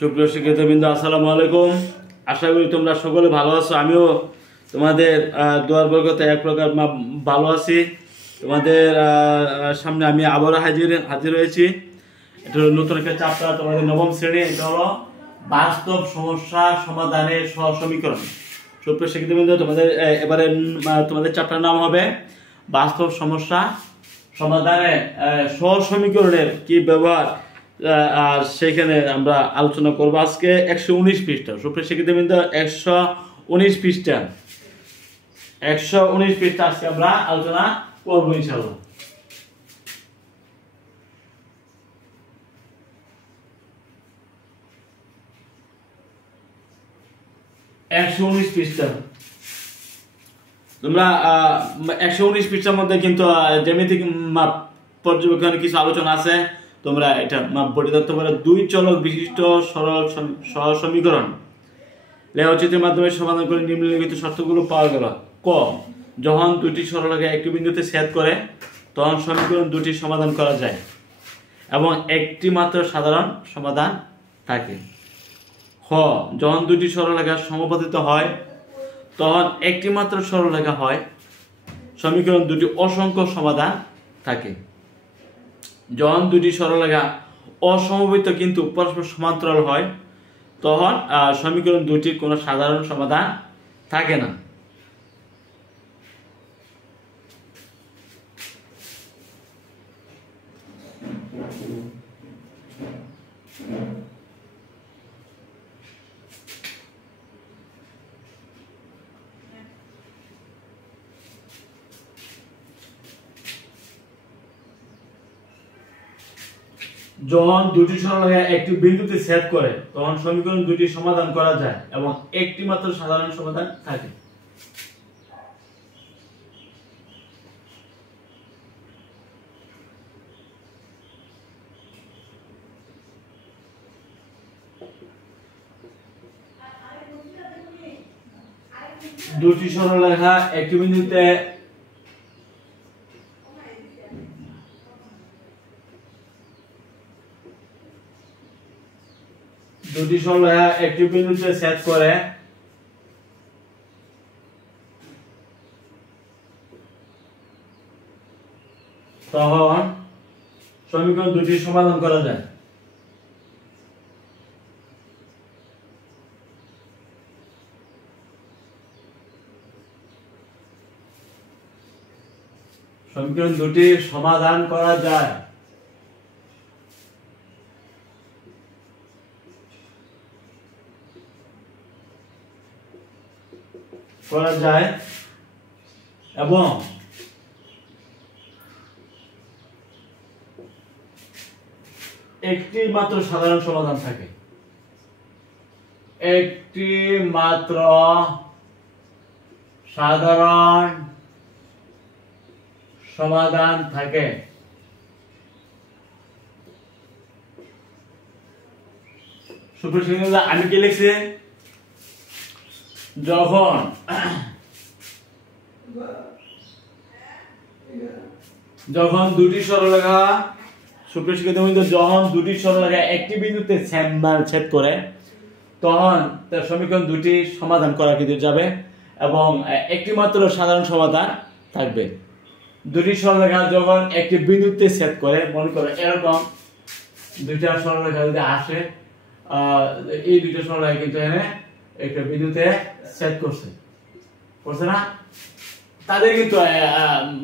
সুপ্রিয় শিক্ষার্থীবৃন্দ, আসসালামু আলাইকুম। আশা করি তোমরা সকলে ভালো আছো। আমিও তোমাদের দোয়ার বরকতে এক প্রকার ভালো আছি। তোমাদের সামনে আমি আবারও হাজির হয়েছি। এটা হলো নতুন একটা চ্যাপ্টার, তোমাদের নবম শ্রেণী। এটা হলো বাস্তব সমস্যা সমাধানের সমীকরণ। সুপ্রিয় শিক্ষার্থীবৃন্দ, তোমাদের এবারে তোমাদের চ্যাপ্টার নাম হবে বাস্তব সমস্যা সমাধানে সমীকরণের কি ব্যবহার, আর সেখানে আমরা আলোচনা করব আজকে 119 পৃষ্ঠা। সুপ্রিয় শিক্ষার্থীবৃন্দ, 119 পৃষ্ঠা আজকে আমরা আলোচনা করবো ইনশাআল্লাহ। তোমরা 119 পৃষ্ঠার মধ্যে কিন্তু জ্যামিতিক মাপ পর্যবেক্ষণের কিছু আলোচনা আছে। তোমরা এটা বডি ধরতে পারো। দুই চলক বিশিষ্ট সরল সহ সমীকরণ লেখচিত্রের মাধ্যমে সমাধান করে নিম্নলিখিত শর্তগুলো পাওয়া গেল। ক, যখন দুটি সরলরেখা একটি বিন্দুতে ছেদ করে তখন সমীকরণ দুটি সমাধান করা যায় এবং একটি মাত্র সাধারণ সমাধান থাকে। খ, যখন দুটি সরলরেখা সমাপতিত হয় তখন একটি মাত্র সরলরেখা হয়, সমীকরণ দুটি অসংখ্য সমাধান থাকে। যখন দুটি সরলরেখা অসমবেত কিন্তু পরস্পর সমান্তরাল হয় তখন সমীকরণ দুটির কোনো সাধারণ সমাধান থাকে না। যখন দুটি সরলরেখা একটি বিন্দুতে ছেদ করে তখন সমীকরণ দুটি সমাধান করা যায় এবং একটি মাত্র সাধারণ সমাধান থাকে। দুটি সরলরেখা একটি বিন্দুতে ছেদ করে তখন সমীকরণ দুটি সমাধান করা যায়। সমীকরণ দুটি সমাধান করা যায় এবং একটি মাত্র সাধারণ সমাধান থাকে। একটি মাত্র সাধারণ সমাধান থাকে। আমি কি লিখছি? যখন দুটি সরলরেখা যখন দুটি সরলরেখা একটি বিন্দুতে ছেদ করে তখন তার সমীকরণ দুটি সমাধান করা কিন্তু যাবে এবং একটি মাত্র সাধারণ সমাধান থাকবে। দুটি সরলরেখা যখন একটি বিন্দুতে ছেদ করে, মনে করো এরকম দুইটা সরলরেখা যদি আসে, এই দুইটা সরলরেখা কিন্তু এখানে একটা বিন্দুতে ছেদ করছে না, তাদের কিন্তু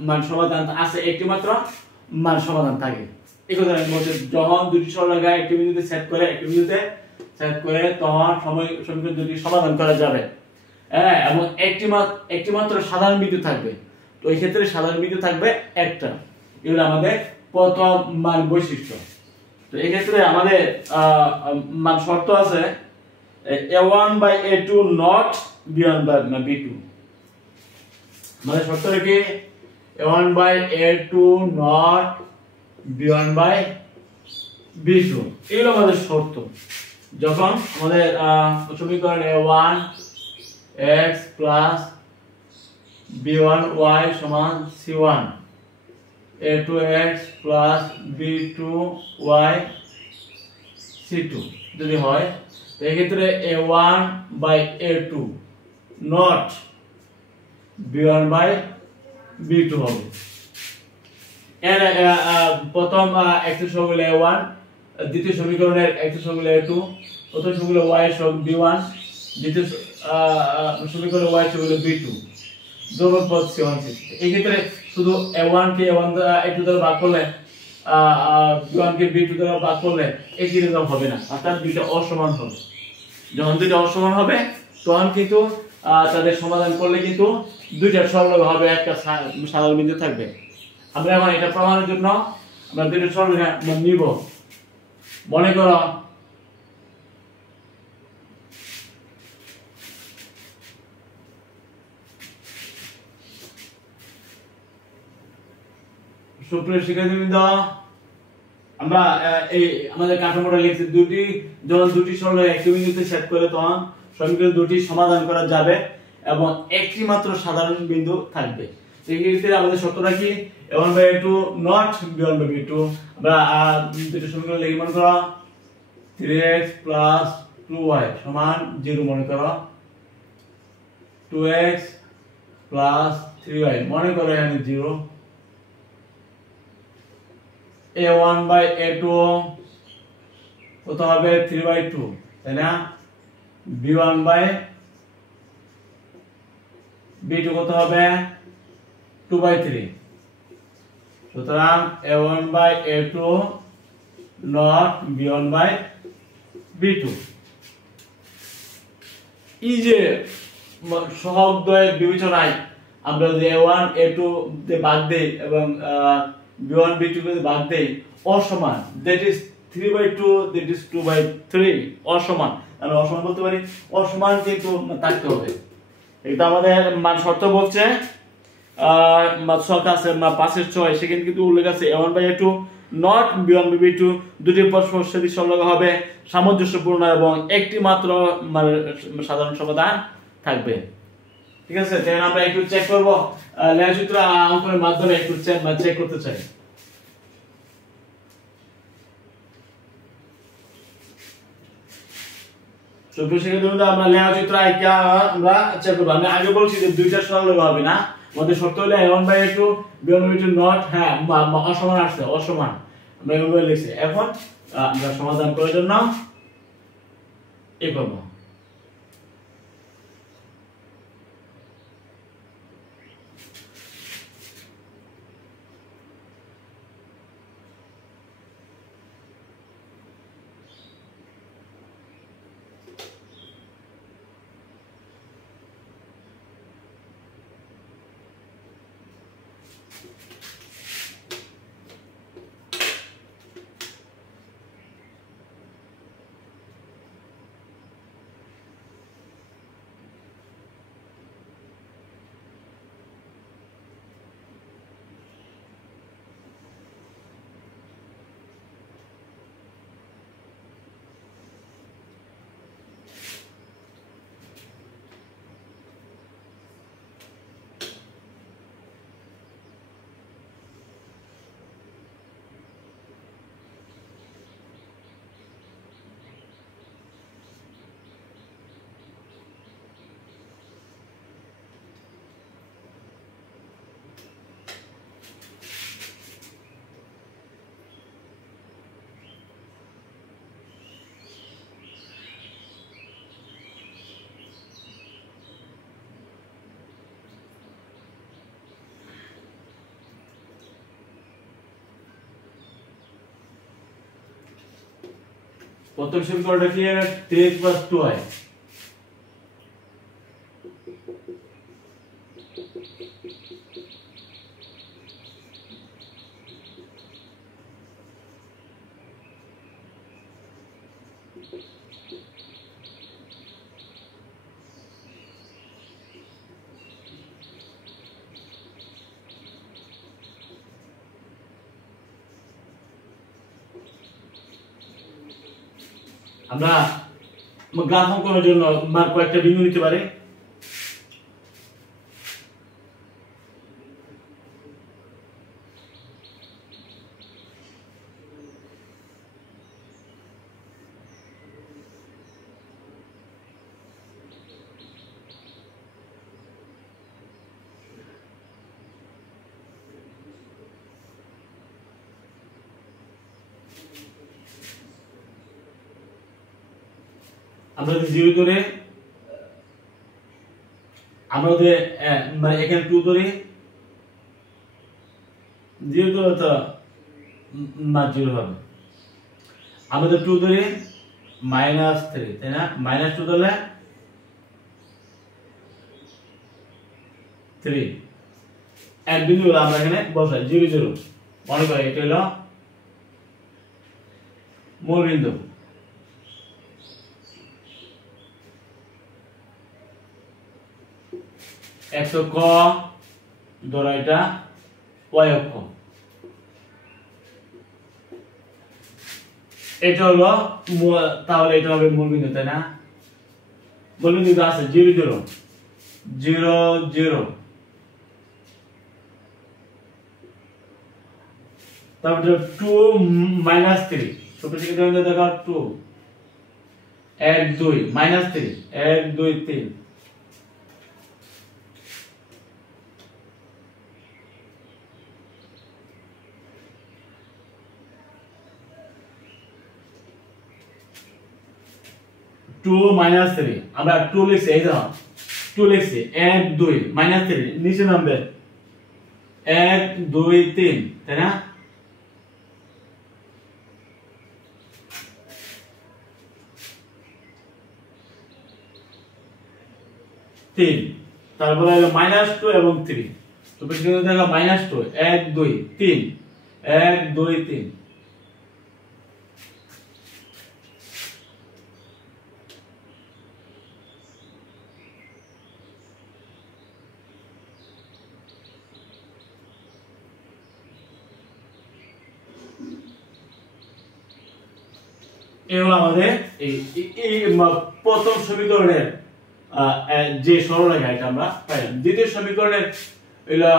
মান সমাধান আছে, একটি মাত্র মান সমাধান থাকে। এই কথা বলতে, যখন দুটি সরলরেখা একটি বিন্দুতে ছেদ করে তখন সমীকরণ দুটি সমাধান করা যাবে এবং একটি মাত্র সাধারণ বিন্দু থাকবে। তো এই ক্ষেত্রে সাধারণ বিন্দু থাকবে একটা। এগুলো আমাদের প্রথম মান বৈশিষ্ট্য। তো এই ক্ষেত্রে আমাদের মান শর্ত আছে a1/a2 not b1/b2। মানে শর্ত কি? a1/a2 not b1/b2, এগুলো আমাদের শর্ত। যখন আমাদের সমীকরণ a1 x plus b1y সমান c1, a2x plus b2y c2 C2 যদি হয়, তো এই ক্ষেত্রে A1 by A2 not B1 by B2 হবে। এর প্রথম x এর সহগ হলো A1, দ্বিতীয় সমীকরণের x এর সহগ হলো A2, প্রথম সহগ হলো y এর সহগ B1, দ্বিতীয় সমীকরণের y এর সহগ হলো B2, ধ্রুবক পদ C1 C2। এই ক্ষেত্রে শুধু A1 কে A1 দ্বারা A2 দ্বারা ভাগ করলে B1 কে B2 দ্বারা ভাগ করলে একই রেজাল্ট হবে না, অর্থাৎ দুইটা অসমান হবে। যখন দুইটা অসমান হবে তখন কিন্তু তাদের সমাধান করলে কিন্তু দুইটা সরলরেখা হবে, একটা সাধারণ বিন্দু থাকবে। আমরা এখন এটা প্রমাণের জন্য আমরা দুইটা সরলরেখা নিব। মনে করো সুপ্রিয় শিক্ষার্থীবৃন্দ, আমরা এই আমাদের কাঠামোটা লিখছি, যখন দুটি সরলরেখা একটি বিন্দুতে ছেদ করে তখন সমীকরণ দুটি সমাধান করা যাবে এবং একটি মাত্র সাধারণ বিন্দু থাকবে। সেই ক্ষেত্রে আমাদের সূত্রটা কি? A1 by A2 not B1 by B2। আমরা দুটি সমীকরণ লিখি। মনে করো 3x প্লাস 2y সমান 0 মনে করো, 2x প্লাস 3y মনে করো এখানে 0, A1 বাই A2 কত হবে? 3/2, তাই না? B1 বাই B2 কত হবে? 2/3। সুতরাং A1 by A2 not B1 by B2। এই যে সহগদ্বয়ের বিবেচনায় আমরা যদি A1 A2 তে ভাগ দেই এবং B1 B2 কে ভাগ দেই অসমান, that is 3/2, that is 2/3 অসমান। আমরা অসমান বলতে পারি, অসমান কিন্তু থাকতে হবে। এটা আমাদের মান শর্ত বলছে, শর্ত আছে 5/6, সেখানে কিন্তু উল্লেখ আছে A1 by A2 not B1 by B2 দুটি পরস্পর সদৃশ সরলরেখা হবে, সামঞ্জস্যপূর্ণ এবং একটি মাত্র সাধারণ সমাধান থাকবে। ঠিক আছে, তাহলে আমরা একটু চেক করব, লেখচিত্র অঙ্কনের মাধ্যমে একটু চেক করতে চাই। সুপ্রিয় শিক্ষার্থীবৃন্দ, আমরা লেখচিত্র আমরা চেক করব। আমি আগে বলছি যে দুইটা সরলরেখা হবে না, আমাদের শর্ত হলো A1 by A2 B1 by B2 not, হ্যাঁ অসমান আসছে, অসমান আমরা এভাবে লিখছি। এখন আমরা সমাধান করার জন্য এই করব। প্রথম সমীকরণটা কি? 3x + 2y। আমরা গ্রাফ অঙ্কনের জন্য কয়েকটা বিন্দু নিতে পারি। আমরা যদি 0 ধরে আমরা যদি মানে এখানে 2 ধরি 0 ধরে তো মান 0 হবে। আমরা যদি 2 ধরি -3 তাই না, -2 ধরলে 3 এক বিন্দু হলো আমরা এখানে বসাই 0 0 মনে করি এটা হলো মূল বিন্দু। x অক্ষ ধরো এটা y অক্ষ, এটা হলো তাহলে এটা হবে মূল বিন্দু তাই না। মূল বিন্দু আছে 0 0 0 0, তারপর 2 -3 ছোট থেকে দেখো 2 1 2 -3 1 2 3, टू -3 আমরা 2 লিখছি, এই দেখো 2 লিখছি 1 2 -3 নিচে নামবে 1 2 3 তাই না। তিন, তারপরে হলো -2 এবং 3, তো বেশি দেখো -2 1 2 3 1 2 3, এই হলো আমাদের এই প্রথম সমীকরণের যে সরলরেখা এটা আমরা পাইলাম। দ্বিতীয় সমীকরণের হলো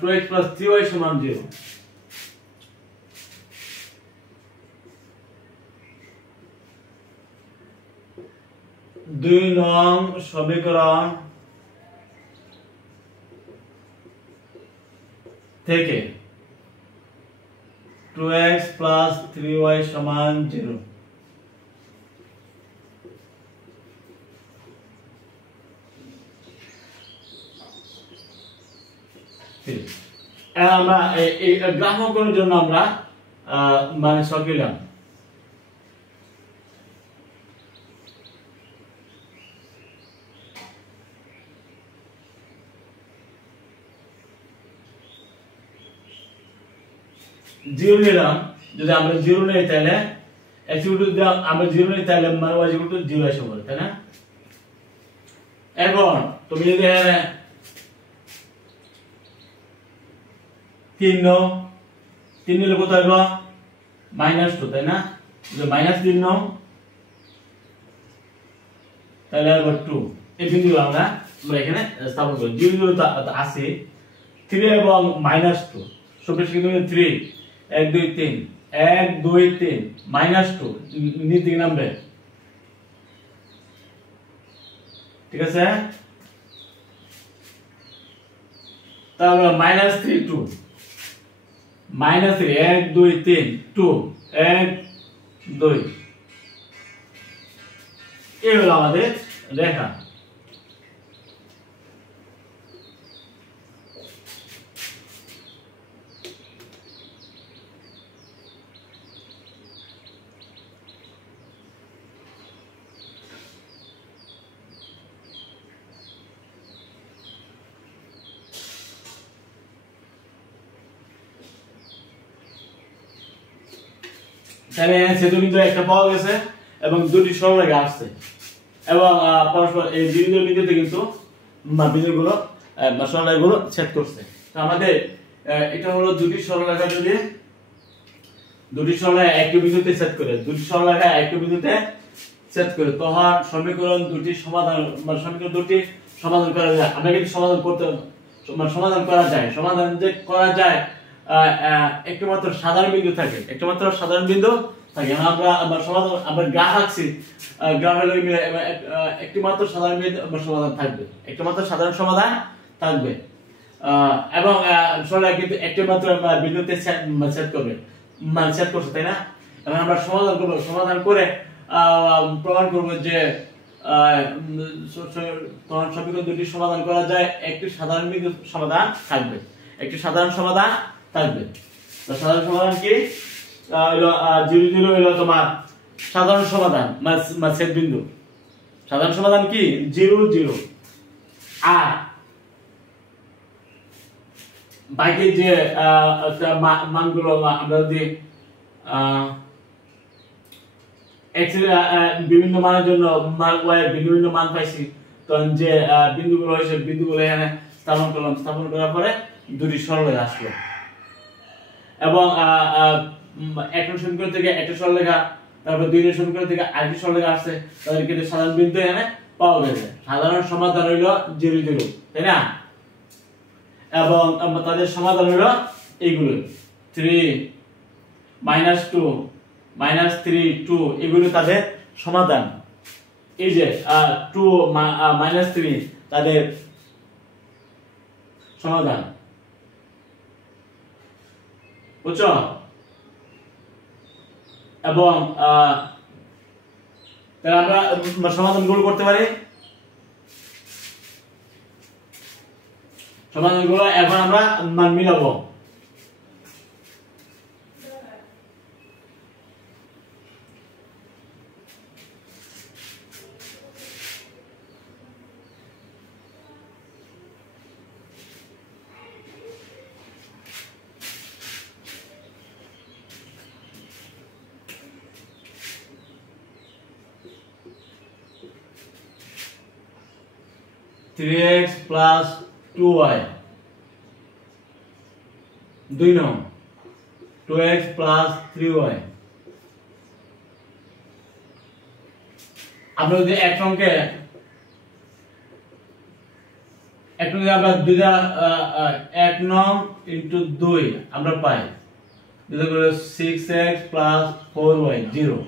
2x + 3y = 0। দুই নং সমীকরণ থেকে 2x + 3y = 0। আমরা এই গ্রাফ অঙ্কনের জন্য আমরা মানে সকিলাম জিরো নিলাম। যদি আমরা জিরো নেই তাহলে আমরা জিরো নেই তাহলে মানে y = 0 আসে বলে তাই না। এখন তুমি যদি 3 নিলে কত হবে -2 তাই না, যে -3 নাও তাহলে আবার 2 এই বিন্দু আমরা এখানে স্থাপন করি। 0 0 তো আছে 3 এবং -2 সবশেষে কিন্তু 3 1 2 3 1 2 3 -2 নিচে দিকে নামবে, ঠিক আছে। তাহলে -3 2 -3 1 2 3 2 1 2, এই হলো আমাদের রেখা। তাহলে সেতু বিন্দু একটা পাওয়া গেছে এবং দুটি সরলরেখা আসছে এবং পরস্পর এই বিন্দুতে কিন্তু বিন্দুগুলো সরলরেখাগুলো ছেদ করছে। তো আমাদের এটা হলো দুটি সরলরেখা, যদি দুটি সরলরেখা একটি বিন্দুতে ছেদ করে, দুটি সরলরেখা একটি বিন্দুতে ছেদ করে, তখন সমীকরণ দুটি সমাধান সমীকরণ দুটি সমাধান করা যায়। আমরা কিন্তু সমাধান করতে সমাধান করা যায়, সমাধান যে করা যায় একটি মাত্র সাধারণ বিন্দু থাকে, একটি মাত্র সাধারণ বিন্দু থাকে। আমরা সমাধান আমরা গ্রাফ আঁকছি, গ্রাফের একটি মাত্র সাধারণ বিন্দু সমাধান থাকবে, একটি মাত্র সাধারণ সমাধান থাকবে এবং সরলরেখা কিন্তু একটি মাত্র বিন্দুতে ছেদ করবে ছেদ করছে তাই না। এবং আমরা সমাধান করব, সমাধান করে প্রমাণ করব যে তখন সমীকরণ দুটি সমাধান করা যায়, একটি সাধারণ বিন্দু সমাধান থাকবে, একটি সাধারণ সমাধান থাকবে। তো সাধারণ সমাধান কি হলো 0 0 হলো তোমার সাধারণ সমাধান মানে ছেদ বিন্দু। সাধারণ সমাধান কি 0 0। আর বাকি যে মানগুলো আমরা যদি x এর বিভিন্ন মানের জন্য y এর বিভিন্ন মান পাইছি, তখন যে বিন্দুগুলো হয়েছে বিন্দুগুলো এখানে স্থাপন করলাম, স্থাপন করার পরে দুটি সরলরেখা আসলো এবং এক নং সমীকরণ থেকে একটা সরলরেখা, তারপর 2 নং সমীকরণ থেকে আরেকটি সরলরেখা আসছে, তাদের কিন্তু সাধারণ বিন্দু এখানে পাওয়া গেছে। সাধারণ সমাধান হইল 0 0, তাই না? এবং তাদের সমাধান হলো এইগুলো 3 -2 -3 2, এগুলো তাদের সমাধান। এই যে 2 -3 তাদের সমাধান, বুঝছো? এবং তাহলে আমরা সমাধানগুলো করতে পারি। সমাধানগুলো এখন আমরা মান মিলাবো। থ্রি এক্স প্লাস 2y 2 নং 2x প্লাস 3y। আমরা যদি এক নংকে আমরা 1 নং ইনটু 2 আমরা পাই 6x প্লাস 4y 0।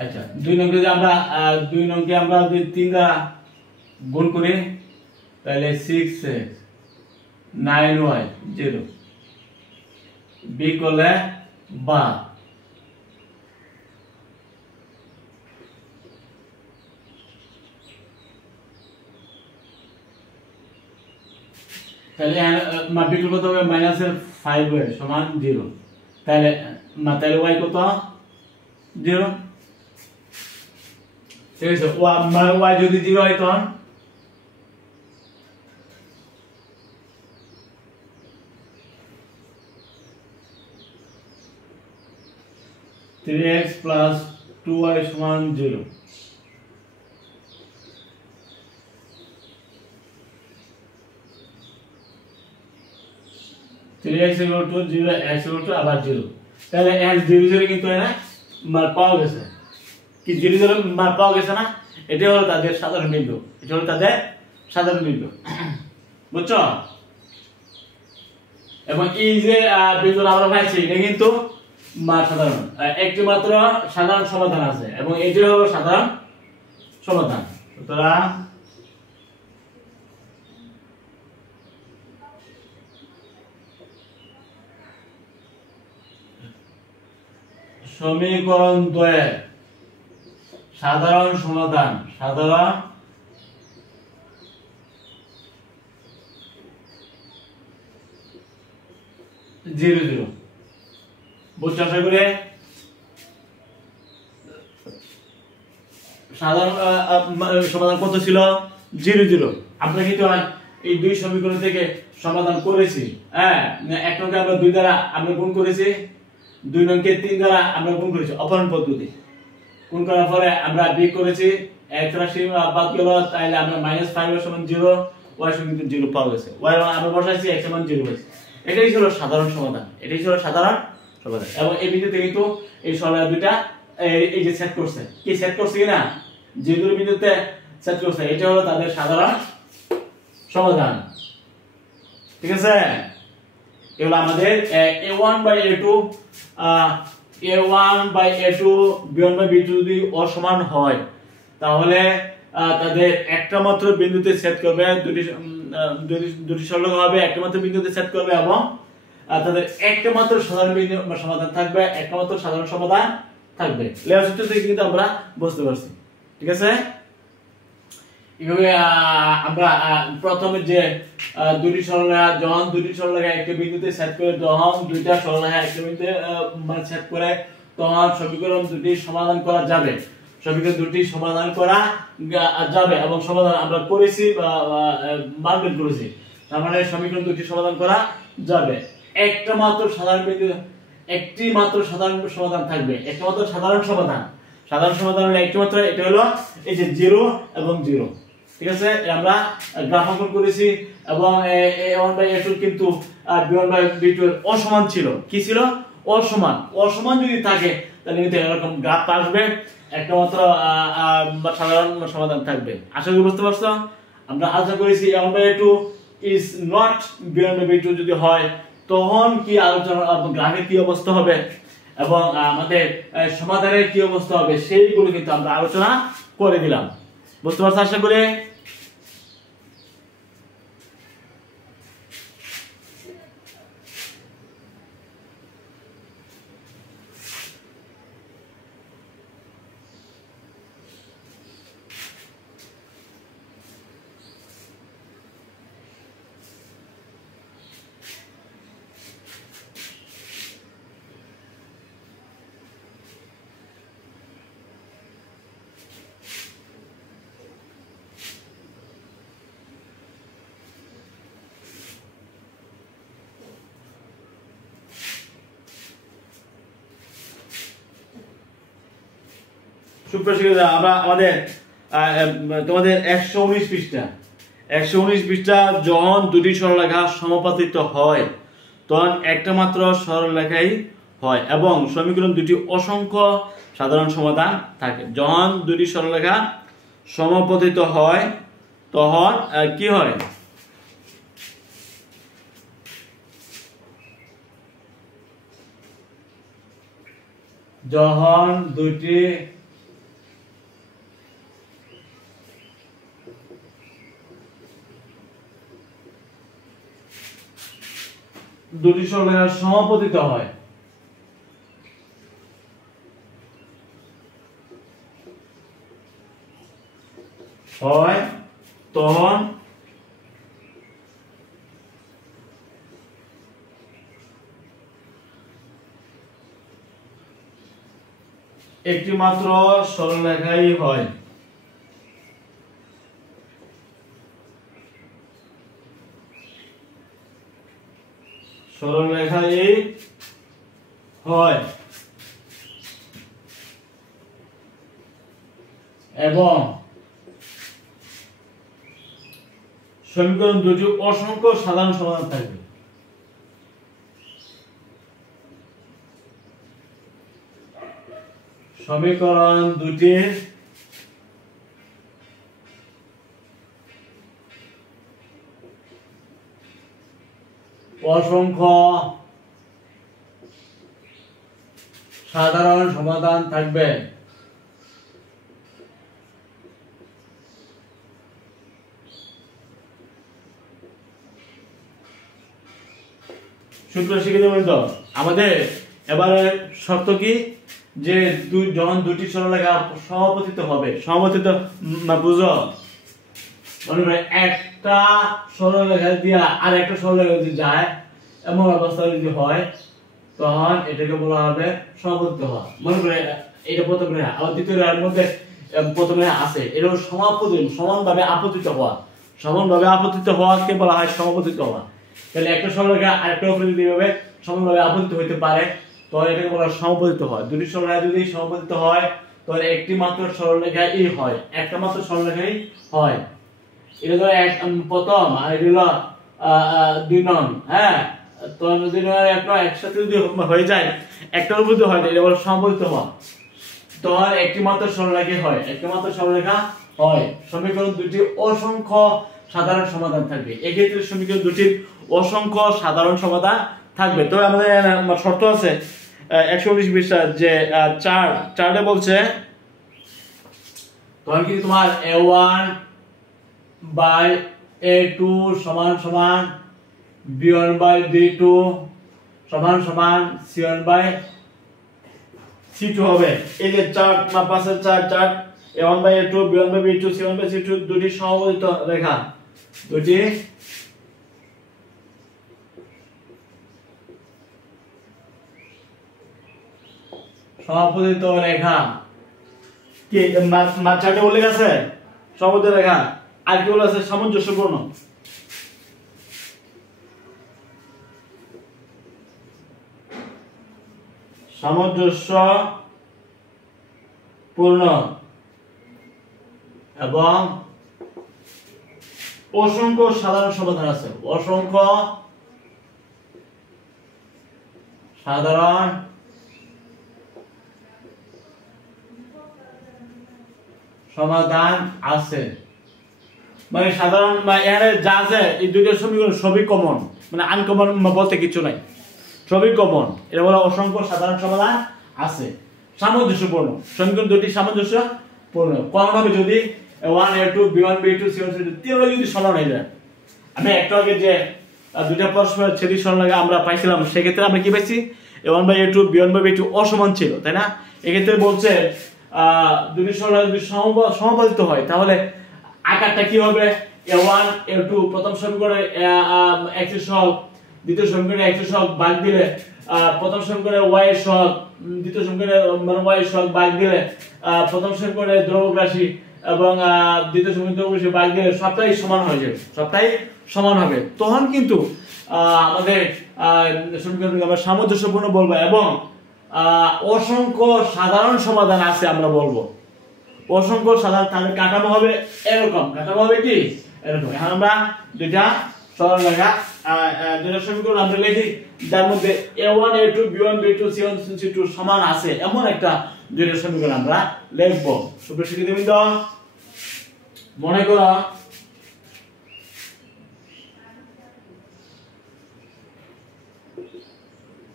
আচ্ছা 2 নং যদি আমরা 2 নংকে আমরা যদি 3 দ্বারা গুণ করি তাহলে 6x 9y 0 b করলে বা তাহলে বিকল্প কত হবে -5y সমান 0। তাহলে y কত 0। ঠিক আছে, y যদি 0 হয় তখন 3x plus 2y সমান 0। x equal to 0, x equal to আবার 0। তাহলে x 0 0 কিন্তু এখানে মান পাওয়া গেছে। কি 0 0 মান পাওয়া গেছে না? এটা হলো তাদের সাধারণ বিন্দু, এটা হলো তাদের সাধারণ বিন্দু, বুঝছো? এবং এই যে বিন্দু আমরা পাইছি এটা কিন্তু সাধারণ, একটি মাত্র সাধারণ সমাধান আছে এবং এটি হলো সাধারণ সমাধান। সুতরাং সমীকরণ দ্বয়ের সাধারণ সমাধান সাধারণ জিরো জিরো। বুঝছো আশা করি? সাধারণ সমাধান কত ছিল 0 0। আমরা কিন্তু এই দুই সমীকরণ থেকে সমাধান করেছি। হ্যাঁ, এক নংকে আমরা 2 দ্বারা আমরা গুণ করেছি, 2 নংকে 3 দ্বারা আমরা গুণ করেছি অপরণ পদ্ধতি। গুণ করার পরে আমরা বিয়োগ করেছি, এক রাশি বাদ গেল, তাইলে আমরা -5 এর সমান 0, y সমান 0 পাওয়া গেছে। y আমরা বসাইছি x সমান 0 হয়েছে। এটাই ছিল সাধারণ সমাধান, এটাই ছিল সাধারণ সমাধান। এবং এই বিন্দুতে কিন্তু এই সরলরেখা দুইটা এই যে সেট করছে, কি সেট করছে কিনা, যে দুটো বিন্দুতে সেট করছে, এটা হলো তাদের সাধারণ সমাধান। ঠিক আছে, এগুলো আমাদের a1/a2 a1/a2 b1/b2 যদি অসমান হয় তাহলে তাদের একটা মাত্র বিন্দুতে সেট করবে, দুটি সরলরেখা হবে, একটা মাত্র বিন্দুতে সেট করবে এবং তাদের একটা মাত্র সাধারণ বিন্দু সমাধান থাকবে, একটা মাত্র সাধারণ সমাধান থাকবে। লেয়ার সূত্র থেকে কিন্তু আমরা বুঝতে পারছি। ঠিক আছে। এইভাবে আমরা প্রথমে যে দুটি সরলরেখা যখন দুটি সরলরেখা একটি বিন্দুতে ছেদ করে, যখন দুইটা সরলরেখা একটি বিন্দুতে মানে ছেদ করে, তখন সমীকরণ দুটি সমাধান করা যাবে। সমীকরণ দুটি সমাধান করা যাবে এবং সমাধান আমরা করেছি বা মান বের করেছি। তার মানে সমীকরণ দুটি সমাধান করা যাবে। একটা মাত্র সাধারণ বিন্দু, একটি মাত্র সাধারণ সমাধান থাকবে, একটা মাত্র সাধারণ সমাধান। সাধারণ সমাধান হলো একটি মাত্র, এটা হলো এই যে 0 এবং 0। ঠিক আছে, আমরা গ্রাফ অঙ্কন করেছি এবং a1/a2 কিন্তু b1/b2 এর অসমান ছিল। কি ছিল? অসমান। অসমান যদি থাকে তাহলে কিন্তু এরকম গ্রাফ আসবে, একটা মাত্র সাধারণ সমাধান থাকবে। আশা করি বুঝতে পারছো। আমরা আশা করেছি a1/a2 is not b1/b2 যদি হয় তখন কি আলোচনা, গ্রাফের কি অবস্থা হবে এবং আমাদের সমাধানের কি অবস্থা হবে সেইগুলো কিন্তু আমরা আলোচনা করে দিলাম। বুঝতে পারছো আশা করি। সুপ্রশিক্ষিত, আমরা আমাদের তোমাদের 119 পৃষ্ঠা 119 পৃষ্ঠা যখন দুটি সরলরেখা সমাপতিত হয় তখন একটা মাত্র সরলরেখাই হয় এবং সমীকরণ দুটি অসংখ্য সাধারণ সমাধান থাকে। যখন দুটি সরলরেখা সমাপতিত হয় তখন কি হয়? যখন দুটি সরলরেখা সমাপতিত হয় তখন একটি মাত্র সরলরেখাই হয়। সরলরেখাই হয় এবং সমীকরণ দুটি অসংখ্য সাধারণ সমাধান থাকবে। সমীকরণ দুটি অসংখ্য সাধারণ সমাধান থাকবে। সুপ্রশিক্ষিত বন্ধু, আমাদের এবারে শর্ত কি যে যখন দুটি সরলরেখা সমাপতিত হবে, সমাপতিত বুঝো, মনে করে একটা সরলরেখা দিয়া আর একটা সরলরেখা যদি যায় এমন অবস্থা যদি হয় তখন এটাকে বলা হবে সমাপতিত হওয়া। মনে করে এটা প্রথম রেখা, আবার দ্বিতীয় রেখার মধ্যে প্রথম রেখা আছে, এটা সমানভাবে আপতিত হওয়া। সমানভাবে আপতিত হওয়াকে বলা হয় সমাপতিত হওয়া। তাহলে একটা সরলরেখা আরেকটার উপরে যদি এভাবে সমানভাবে আপতিত হইতে পারে তখন এটাকে বলা হয় সমাপতিত হয়। দুটি সরলরেখা যদি সমাপতিত হয় তাহলে একটি মাত্র সরলরেখাই হয়, একটা মাত্র সরলরেখাই হয়। এটা তো প্রথম আর এটা হলো 2 নং। হ্যাঁ, তো যদি একটা একসাথে যদি হয়ে যায়, একটার উপর যদি হয় এটা বলে সমাপতিত হওয়া। তখন একটি মাত্র সরলরেখা হয়, একটি মাত্র সরলরেখা হয়। সমীকরণ দুটি অসংখ্য সাধারণ সমাধান থাকবে। এক্ষেত্রে সমীকরণ দুটির অসংখ্য সাধারণ সমাধান থাকবে। তো আমাদের শর্ত আছে 119 পৃষ্ঠা যে 4 বলছে তখন কিন্তু তোমার a1/a2 সমান সমান b1/b2 সমান সমান c1/c2 হবে। এই যে 4 পাশের 4 a1/a2 b1/b2 c1/c2 দুটি সমপতিত রেখা, দুটি সমপতিত রেখা কি চারটে উল্লেখ আছে সমপতিত রেখা, আর কি বলে আছে সামঞ্জস্যপূর্ণ। সামঞ্জস্যপূর্ণ এবং অসংখ্য সাধারণ সমাধান আছে, অসংখ্য সাধারণ সমাধান আছে। মানে সাধারণ এখানে যা আছে এই দুইটা সমীকরণ সবই কমন, মানে আনকমন বলতে কিছু নাই, সবই কমন। এটা বলা অসংখ্য সাধারণ সমাধান আছে। সামঞ্জস্যপূর্ণ সমীকরণ দুটি সামঞ্জস্যপূর্ণ কোন হবে যদি a1 a2 b1 b2 c1 c2 তিনটা যদি সমান হয়ে যায়। আমি একটু আগে যে দুইটা পরস্পর ছেদি সরলরেখা আমরা পাইছিলাম, সেক্ষেত্রে আমরা কি পাইছি a1/a2 b1/b2 অসমান ছিল, তাই না? এক্ষেত্রে বলছে দুটি সরলরেখা যদি সমাপতিত হয় তাহলে আকারটা কি হবে, a1 a2 প্রথম সমীকরণে x এর সহগ, দ্বিতীয় সমীকরণে x এর সহগ ভাগ দিলে প্রথম সমীকরণে y এর সহগ, দ্বিতীয় সমীকরণে মানে y এর সহগ ভাগ দিলে প্রথম সমীকরণে ধ্রুবক রাশি এবং দ্বিতীয় সমীকরণে ধ্রুবক রাশি ভাগ দিলে সবটাই সমান হয়ে যাবে, সবটাই সমান হবে। তখন কিন্তু আমাদের সমীকরণকে আমরা সামঞ্জস্যপূর্ণ বলবো এবং অসংখ্য সাধারণ সমাধান আছে আমরা বলবো। অসংখ্য সাধারণ তাদের কাঠামো হবে এরকম, কাঠামো হবে কি এরকম। এখন আমরা দুইটা সরলরেখা দুইটা সমীকরণ আমরা লিখি যার মধ্যে a1 a2 b1 b2 c1 c2 সমান আছে এমন একটা দুইটা সমীকরণ আমরা লিখব। সুপ্রিয় শিক্ষার্থীবৃন্দ, মনে করো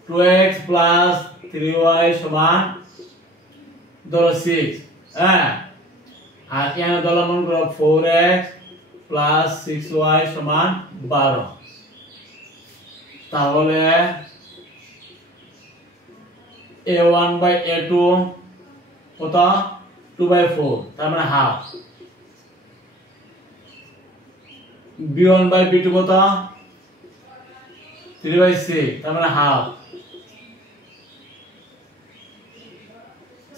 টু এক্স প্লাস 3y সমান ধরো 6, হ্যাঁ, আর এখানে ধরো মনে করো 4x প্লাস 6y সমান 12। তাহলে a1/a2 কত 2/4, তার মানে হাফ। b1/b2 কত 3/6, তার মানে হাফ।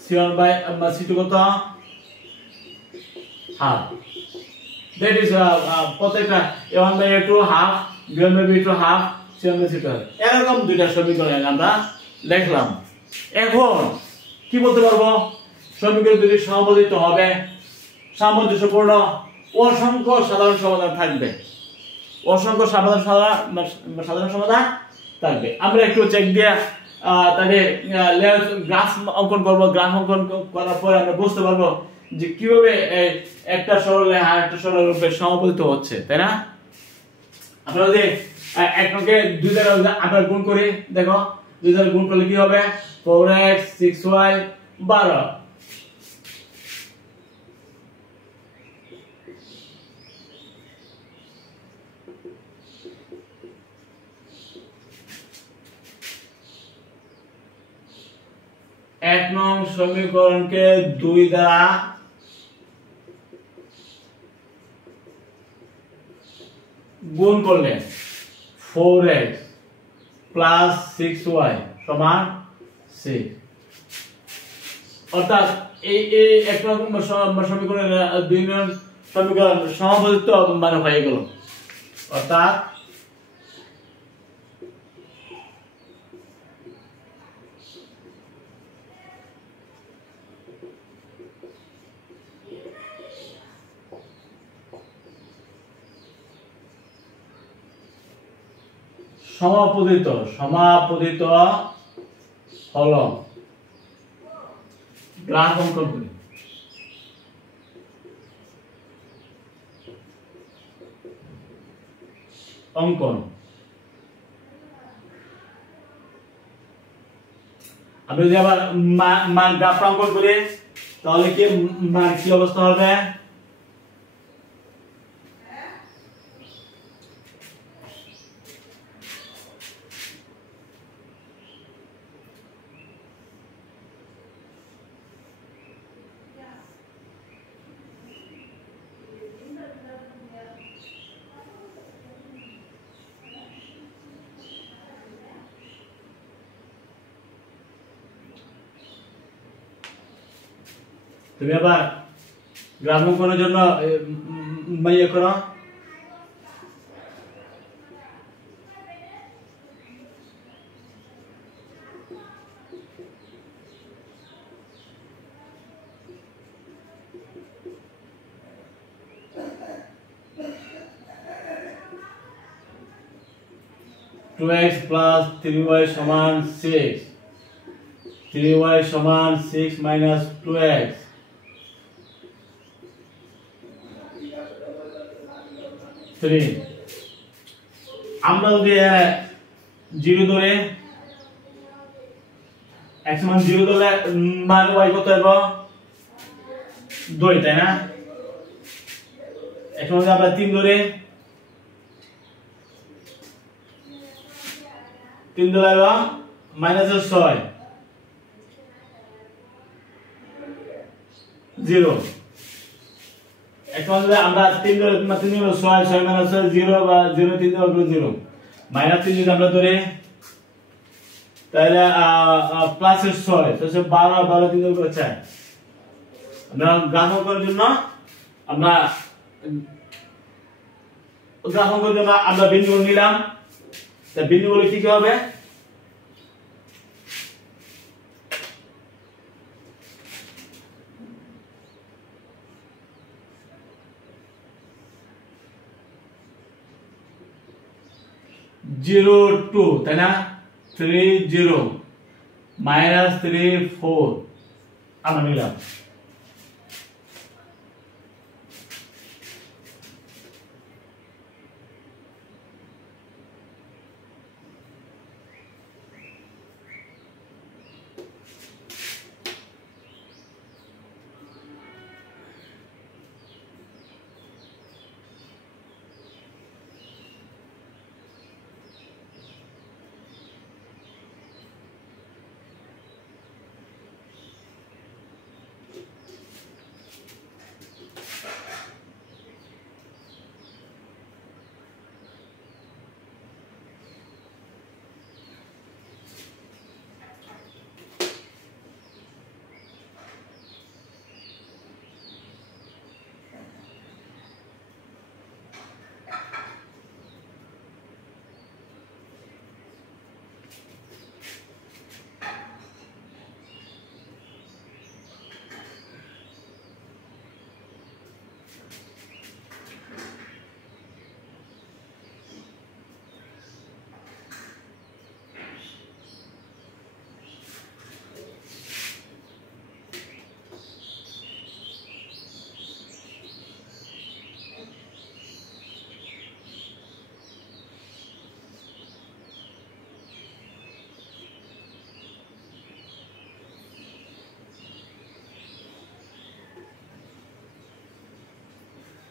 c1/c2 কত হাফ। That is প্রত্যেকটা a1/a2 half, b1/b2 half, c1/c2 এরকম দুইটা সমীকরণ আমরা লিখলাম। এখন কি বলতে পারবো, সমীকরণ দুটি সমপতিত হবে, সামঞ্জস্যপূর্ণ, অসংখ্য সাধারণ সমাধান থাকবে, অসংখ্য সাধারণ সমাধান থাকবে। আমরা একটু চেক দিয়ে তাহলে গ্রাফ অঙ্কন করব, গ্রাফ অঙ্কন করার পরে আমরা বুঝতে পারবো যে কিভাবে একটা সরলরেখা আরেকটা সরলরেখার সমপতিত হচ্ছে, তাই না? আমরা যদি একটাকে দুই দ্বারা আমরা গুণ করি, দেখো দুই দ্বারা গুণ করলে কি হবে 4x 6y 12। এক নং সমীকরণকে 2 দ্বারা গুণ করলে 4x প্লাস 6y সমান 6, অর্থাৎ এই এক নং সমীকরণের 2 নং সমীকরণ সমপতিত মানে হয়ে গেল। অর্থাৎ সমাপতিত হলো। গ্রাফ অঙ্কন করি, অঙ্কন আমি যদি আবার মান গ্রাফ অঙ্কন করি তাহলে কি মান কি অবস্থা হবে, তুমি আবার গ্রাফ অঙ্কনের জন্য ইয়ে করো। টু এক্স প্লাস 3y সমান 6, 3y সমান 6 মাইনাস 2x, আমরা যদি 0 ধরে x মান 0 ধরলে মান y কত হবে 2, তাই না? এখন যদি আমরা 3 ধরে 3 ধরে মাইনাস 6 0। এখন যদি আমরা 3 ধরে 3 হলো 6 6 মাইনাস 6 0 বা 0 3 ধরে 0 মাইনাস 3 যদি আমরা ধরে তাহলে প্লাস 6 তো 12 12 3 ধরে 4। আমরা গ্রাফ অঙ্কনের জন্য আমরা বিন্দু নিলাম, তা বিন্দুগুলো কি কি হবে? জিরো 2, তাই না? 3 0 মাইনাস 3 4 আমরা নিলাম।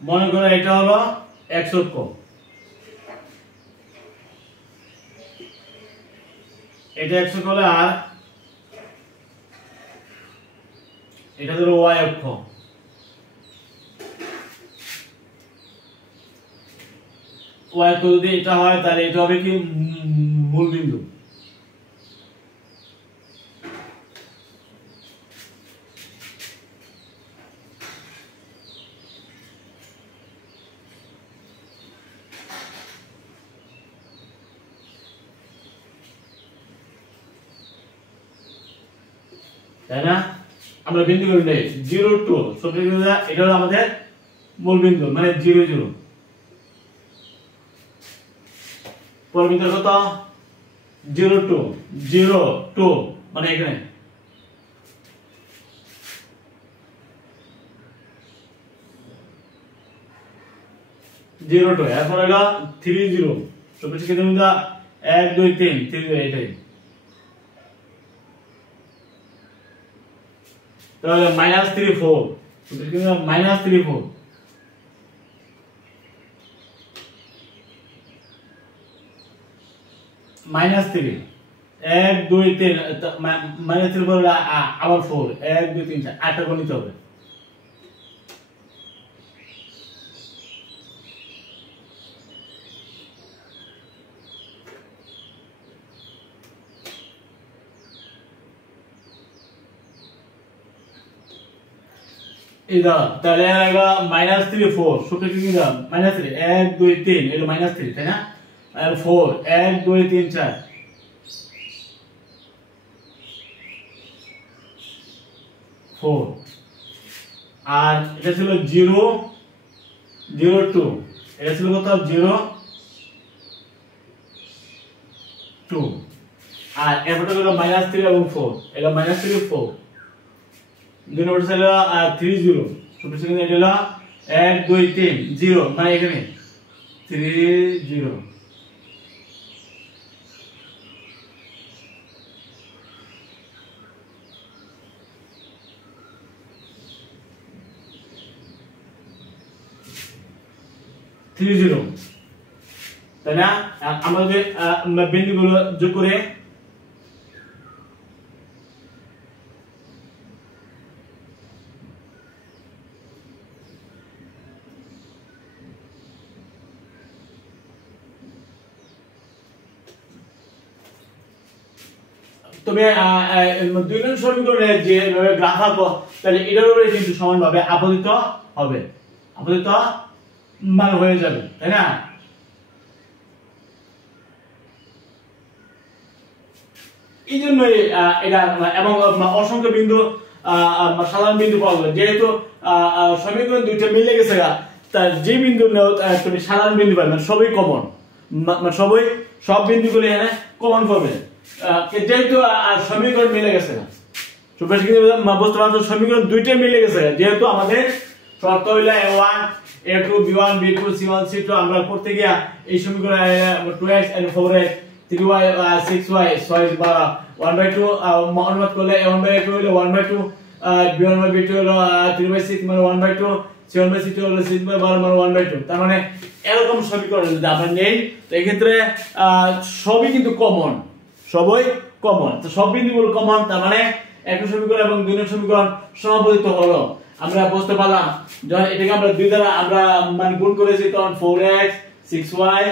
মনে করো এটা হলো x অক্ষ, এটা x অক্ষ হলে আর এটা ধরো y অক্ষ। y অক্ষ যদি এটা হয় তাহলে এটা হবে কি মূল বিন্দু। তাই না? আমরা বিন্দু করে নেই 0 2, এটা হলো আমাদের মূল বিন্দু মানে 0 0। পরের বিন্দু কত 0 2 0 2 মানে এখানে জিরো 2, এরপর হলো 3 0। তো কিছু কি তুমি 1 2 3 3 এটাই তাহলে -3 4, তো কিছু -3 4 -3 1 2 3 -3 পর আবার 4 1 2 3 4 8টা গণিত হবে। এই দাও তাহলে এগা -3 4 সুকে কি দাও -3 1 2 3 এটা -3 তাই না আর 4 1 2 3 4 4 আর এটা ছিল 0 0 2 এটা ছিল কত 0 2 আর এরপর হলো -3 এবং 4 এটা -3 4 দুই নম্বর ছিল 3 0 ছোট সেকেন্ড এটা হলো 1 2 3 0 মানে এখানে 3 0 30 তাই না আমাদের বিন্দুগুলো যোগ করে তবে দুই নং সমীকরণে যে গ্রাফ আঁকবো তাহলে এটার উপরে কিন্তু সমানভাবে আপতিত হবে আপতিত মান হয়ে যাবে তাই না এই জন্য এটা এবং অসংখ্য বিন্দু সাধারণ বিন্দু পাওয়া যাবে যেহেতু সমীকরণ দুইটা মিলে গেছে তার যে বিন্দু তুমি সাধারণ বিন্দু পাবে সবই কমন সবই সব বিন্দুগুলো এখানে কমন পাবে যেহেতু সমীকরণ মিলে গেছে বুঝতে পারছো সমীকরণ দুইটা মিলে গেছে যেহেতু আমাদের শর্ত হইলো a1 a2 b1 b2 c1 c2 আমরা করতে গিয়া এই সমীকরণ 2x and 4x 3y 6y 1/2 অনুপাত করলে a1/a2 হলো 1/2 b1/b2 হলো 3/6 মানে 1/2 c1/c2 হলো 6/12 মানে 1/2 তার মানে এরকম সমীকরণ যদি আমরা নেই তো এই ক্ষেত্রে সবই কিন্তু কমন সবই কমন তো সব বিন্দুগুলো কমন তার মানে এক সমীকরণ এবং দুই নং সমীকরণ সমাপতিত হলো আমরা বুঝতে পারলাম যখন এটাকে আমরা দুই দ্বারা আমরা মান গুণ করেছি তখন 4x 6y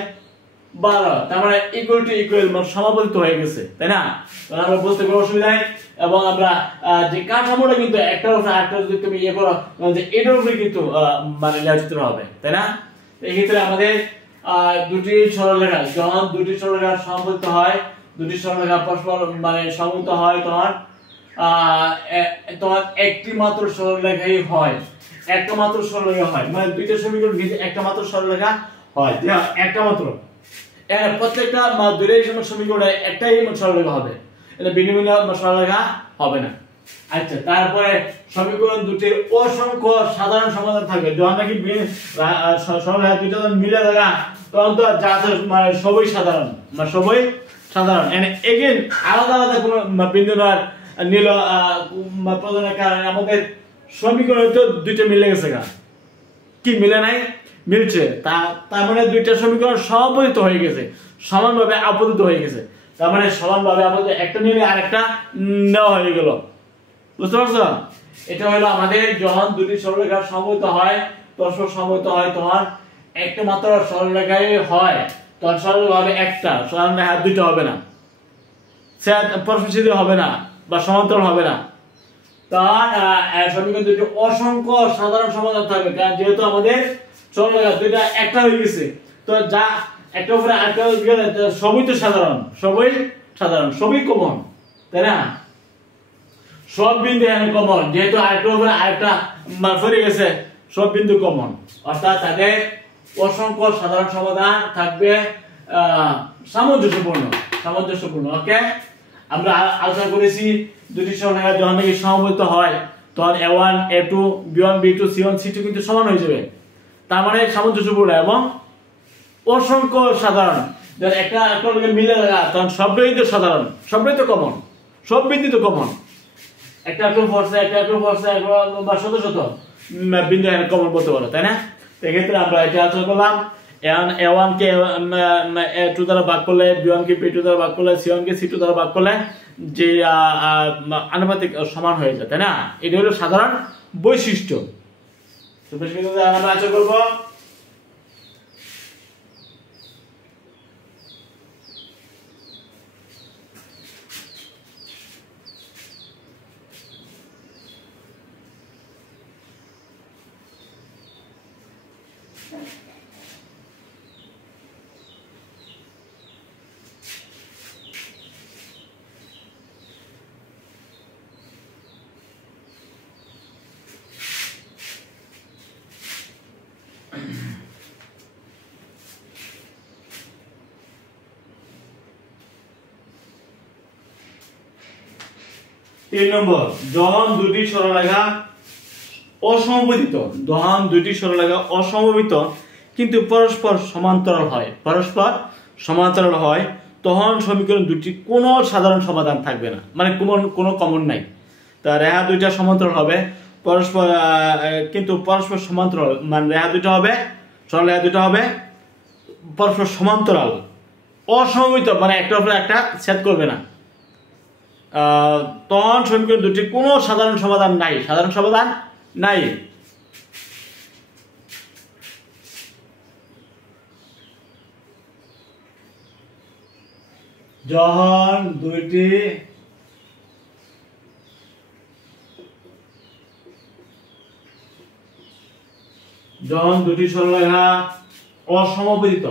12 তার মানে ইকুয়াল টু ইকুয়াল মানে সমাপতিত হয়ে গেছে তাই না তাহলে আমরা বুঝতে কোনো অসুবিধা নেই এবং আমরা যে কাঠামোটা কিন্তু একটার উপর আরেকটা যদি তুমি ইয়ে করো যে এটার উপরে কিন্তু মানে লেখাচিত্র হবে তাই না এই ক্ষেত্রে আমাদের দুটি সরলরেখা যখন দুটি সরলরেখা সমাপতিত হয় দুটি সরলরেখা পরস্পর মানে সমমিত হয় তখন তোমার একটি মাত্র সরলরেখাই হয় একটা মাত্র সরলরেখা হয় মানে দুইটা সমীকরণ কিন্তু একটা মাত্র সরলরেখা হয় একটা মাত্র প্রত্যেকটা দুইটাই সমীকরণে একটাই সরলরেখা হবে এটা ভিন্ন ভিন্ন সরলরেখা হবে না আচ্ছা তারপরে সমীকরণ দুটির অসংখ্য সাধারণ সমাধান থাকবে যখন নাকি সরলরেখা দুইটা মিলে থাকা তখন তো যা মানে সবই সাধারণ মানে সবই সাধারণ এন্ড এগেইন আলাদা আলাদা কোনো বিন্দু নয় নীল প্রদানের কারণে আমাদের সমীকরণ তো দুইটা মিলে গেছে কি মিলে নাই মিলছে তার মানে দুইটা সমীকরণ সমাপতিত হয়ে গেছে সমানভাবে আপতিত হয়ে গেছে তার মানে সমানভাবে আপতিত একটা নিলে আরেকটা নেওয়া হয়ে গেল বুঝতে পারছো এটা হলো আমাদের যখন দুটি সরলরেখা সমপতিত হয় পরস্পর সমপতিত হয় তখন একটা মাত্র সরলরেখাই হয় তখন সরলরেখা হবে একটা সরলরেখা দুইটা হবে না সে পরস্পর সিদ্ধ হবে না বা সমান্তরাল হবে না তার সমীকরণ দুটি অসংখ্য সাধারণ সমাধান থাকবে কারণ যেহেতু আমাদের সরলরেখা দুইটা একটা হয়ে গেছে তো যা একটা উপরে আরেকটা গেলে সবই তো সাধারণ সবই কমন তাই না সব বিন্দু এখানে কমন যেহেতু আরেকটা উপরে আরেকটা পড়ে গেছে সব বিন্দু কমন অর্থাৎ তাদের অসংখ্য সাধারণ সমাধান থাকবে সামঞ্জস্যপূর্ণ ওকে আমরা আলোচনা করেছি দুটি সরলরেখা যখন নাকি সমপতিত হয় তখন a1 a2 b1 b2 c1 c2 কিন্তু সমান হয়ে যাবে তার মানে সামঞ্জস্যপূর্ণ এবং অসংখ্য সাধারণ যখন একটা মিলে লাগা তখন সবটাই তো সাধারণ সবটাই তো কমন সব বিন্দু তো কমন একটা ফোর্সে বা শত শত বিন্দু এখানে কমন বলতে পারো তাই না এক্ষেত্রে আমরা এটা আলোচনা করলাম a1 কে a2 দ্বারা ভাগ করলে b1 কে b2 দ্বারা ভাগ করলে c1 কে c2 দ্বারা ভাগ করলে যে আনুপাতিক সমান হয়ে যায় তাই না এটা হলো সাধারণ বৈশিষ্ট্য তো আমরা আলোচনা করব 3 নম্বর, যখন দুটি সরলরেখা অসমবেত, যখন দুটি সরলরেখা অসমবেত কিন্তু পরস্পর সমান্তরাল হয়, পরস্পর সমান্তরাল হয়, তখন সমীকরণ দুটি কোনো সাধারণ সমাধান থাকবে না, মানে কোনো কমন নাই। তা রেখা দুইটা সমান্তরাল হবে, পরস্পর কিন্তু পরস্পর সমান্তরাল, মানে রেখা দুইটা হবে, সরলরেখা দুইটা হবে পরস্পর সমান্তরাল, অসমবেত, মানে একটার উপর একটা ছেদ করবে না। তখন সমীকরণ দুটি কোনো সাধারণ সমাধান নাই, সাধারণ সমাধান নাই। যখন দুটি সরলরেখা অসমবেত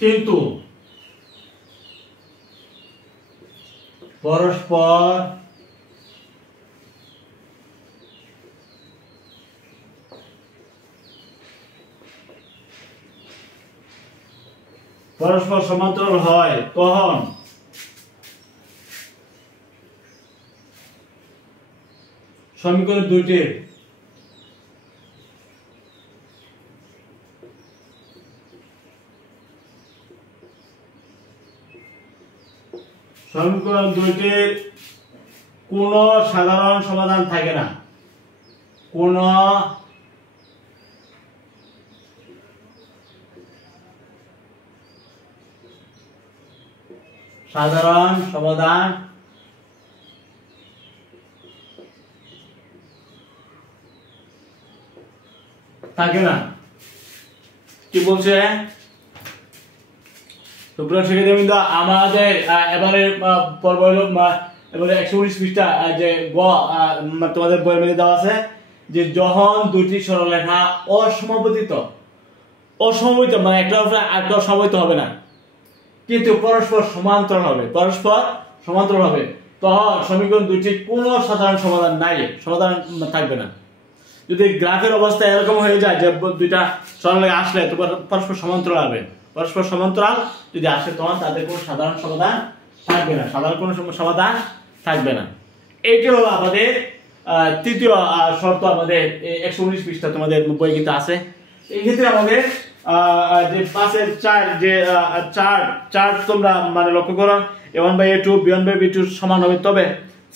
কিন্তু পরস্পর সমান্তরাল হয়, তখন সমীকরণ দুটির কোনো সাধারণ সমাধান থাকে না, কোনো সাধারণ সমাধান থাকে না। কি বলছে? আমাদের এবারে পর্ব হলো এবারে 119 পৃষ্ঠা, যে গ তোমাদের বইয়ের মধ্যে দেওয়া আছে যে যখন দুটি সরলরেখা অসমবেত, মানে একটা উপরে আরেকটা সমবেত হবে না, কিন্তু পরস্পর সমান্তরাল হবে, তখন সমীকরণ দুটি কোনো সাধারণ সমাধান নাই, সমাধান থাকবে না। যদি গ্রাফের অবস্থা এরকম হয়ে যায় যে দুইটা সরলরেখা আসলে তো পরস্পর সমান্তরাল হবে, পরস্পর সমান্তরাল যদি আসে তখন তাদের কোনো সাধারণ সমাধান থাকবে না, সাধারণ কোনো সমাধান থাকবে না। এইটা হলো আমাদের তৃতীয় শর্ত, আমাদের 119 পৃষ্ঠা তোমাদের বই কিন্তু আছে। এই ক্ষেত্রে আমাদের যে 5-এর 4 যে চার তোমরা মানে লক্ষ্য করো, a1/a2 b1/b2 সমান হবে, তবে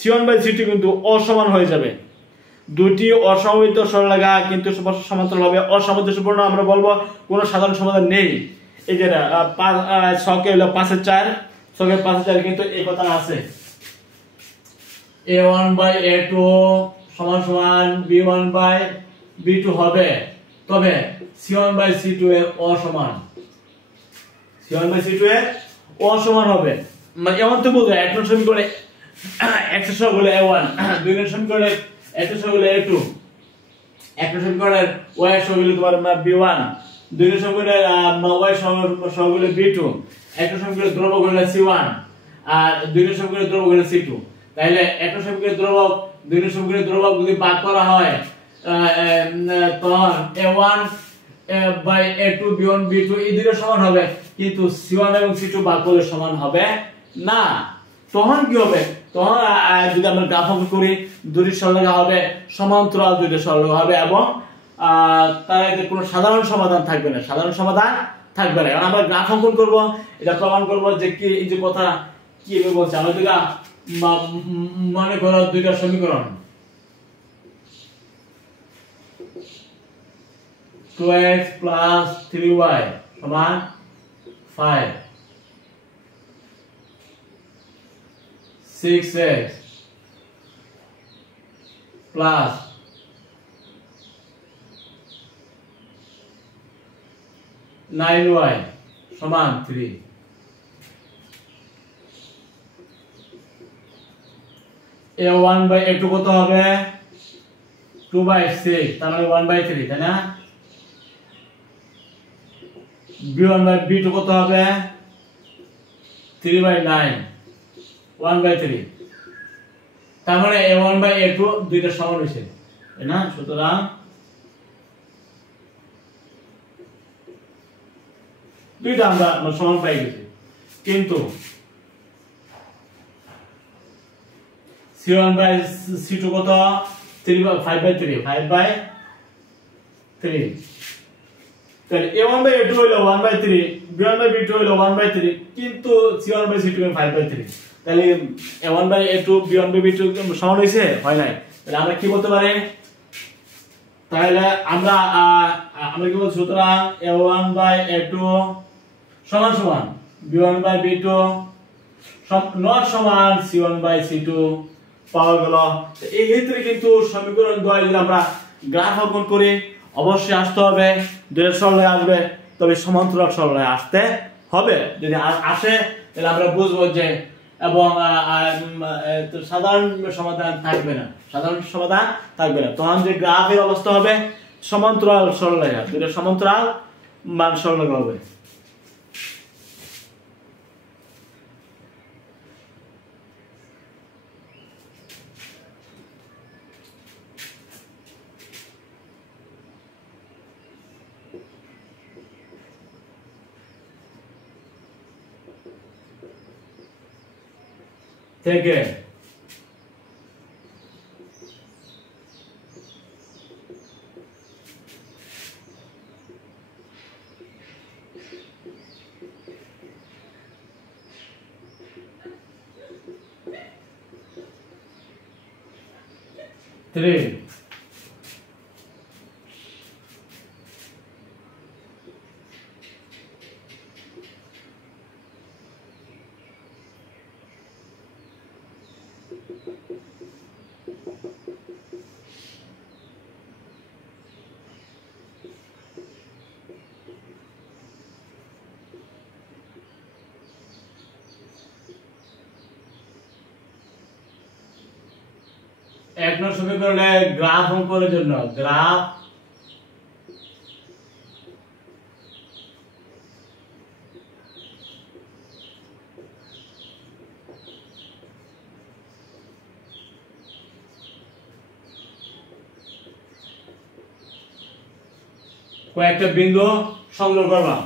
c1/c2 কিন্তু অসমান হয়ে যাবে। দুটি অসমবেত সরলরেখা কিন্তু সমান্তরাল হবে, অসামঞ্জস্যপূর্ণ আমরা বলবো কোনো সাধারণ সমাধান নেই। এই যে 5-4 কিন্তু এই কথা আছে, a1/a2 সমান সমান b1/b2 হবে, তবে c1/c2 এর অসমান, হবে। মানে এমন তো বলবো এক নম্বর সমীকরণে x এর সহগ হলো a1, 2 নম্বর সমীকরণে x এর সহগ হলো a2, এক নম্বর সমীকরণের y এর সহগ হলো তোমার b1, 2 নম্বর সমীকরণের y এর সহগ হলো b2, এক নম্বর সমীকরণের ধ্রুবক হলো c1, আর 2 নম্বর সমীকরণের ধ্রুবক হলো c2। তাহলে এক নম্বর সমীকরণের ধ্রুবক 2 নম্বর সমীকরণের ধ্রুবক যদি ভাগ করা হয় তখন a1/a2 b1/b2 এই দুটো সমান হবে, কিন্তু c1 এবং c2 ভাগ করলে সমান হবে না। তখন কি হবে? তখন যদি আমরা গ্রাফ অঙ্কন করি, দুটি সরলরেখা হবে সমান্তরাল, দুটি সরলরেখা হবে এবং তার এতে কোনো সাধারণ সমাধান থাকবে না, এখন আমরা গ্রাফ অঙ্কন করব, এটা প্রমাণ করব যে কি এই যে কথা কি বলছে। আমরা দুইটা মনে করো দুইটা সমীকরণ, 2x plus 3y সমান 5, 6x plus 9y সমান 3। a1/a2 কত হবে 2/6 তার মানে 1/3 তাই না b1/b2 কত হবে 3/9 1/3 তার মানে a1/a2 দুইটা সমান হইছে তাই না সুতরাং দুইটা আমরা সমান পাই গেছি কিন্তু c1/c2 কত 5/3 তাহলে a1/a2 হলো 1/3 b1/b2 হলো 1/3 কিন্তু c1/c2 5/3 তাহলে a1/a2 b1/b2 সমান হইছে হয় নাই তাহলে আমরা কি বলতে পারি তাহলে আমরা কি বলছি সুতরাং a1/a2 সমান সমান b1/b2 নট সমান c1/c2 পাওয়া গেল এই ক্ষেত্রে কিন্তু সমীকরণ দ্বয় যদি আমরা গ্রাফ অঙ্কন করি অবশ্যই আসতে হবে দুইয়ের সরলরেখা আসবে তবে সমান্তরাল সরলরেখা আসতে হবে যদি আসে তাহলে আমরা বুঝবো যে এবং সাধারণ সমাধান থাকবে না তখন যে গ্রাফের অবস্থা হবে সমান্তরাল সরলরেখা দুইটা সমান্তরাল মান সরলরেখা হবে থেকে three এক নম্বর সমীকরণে গ্রাফ অঙ্কনের জন্য গ্রাফ কয়েকটা বিন্দু সংগ্রহ করলাম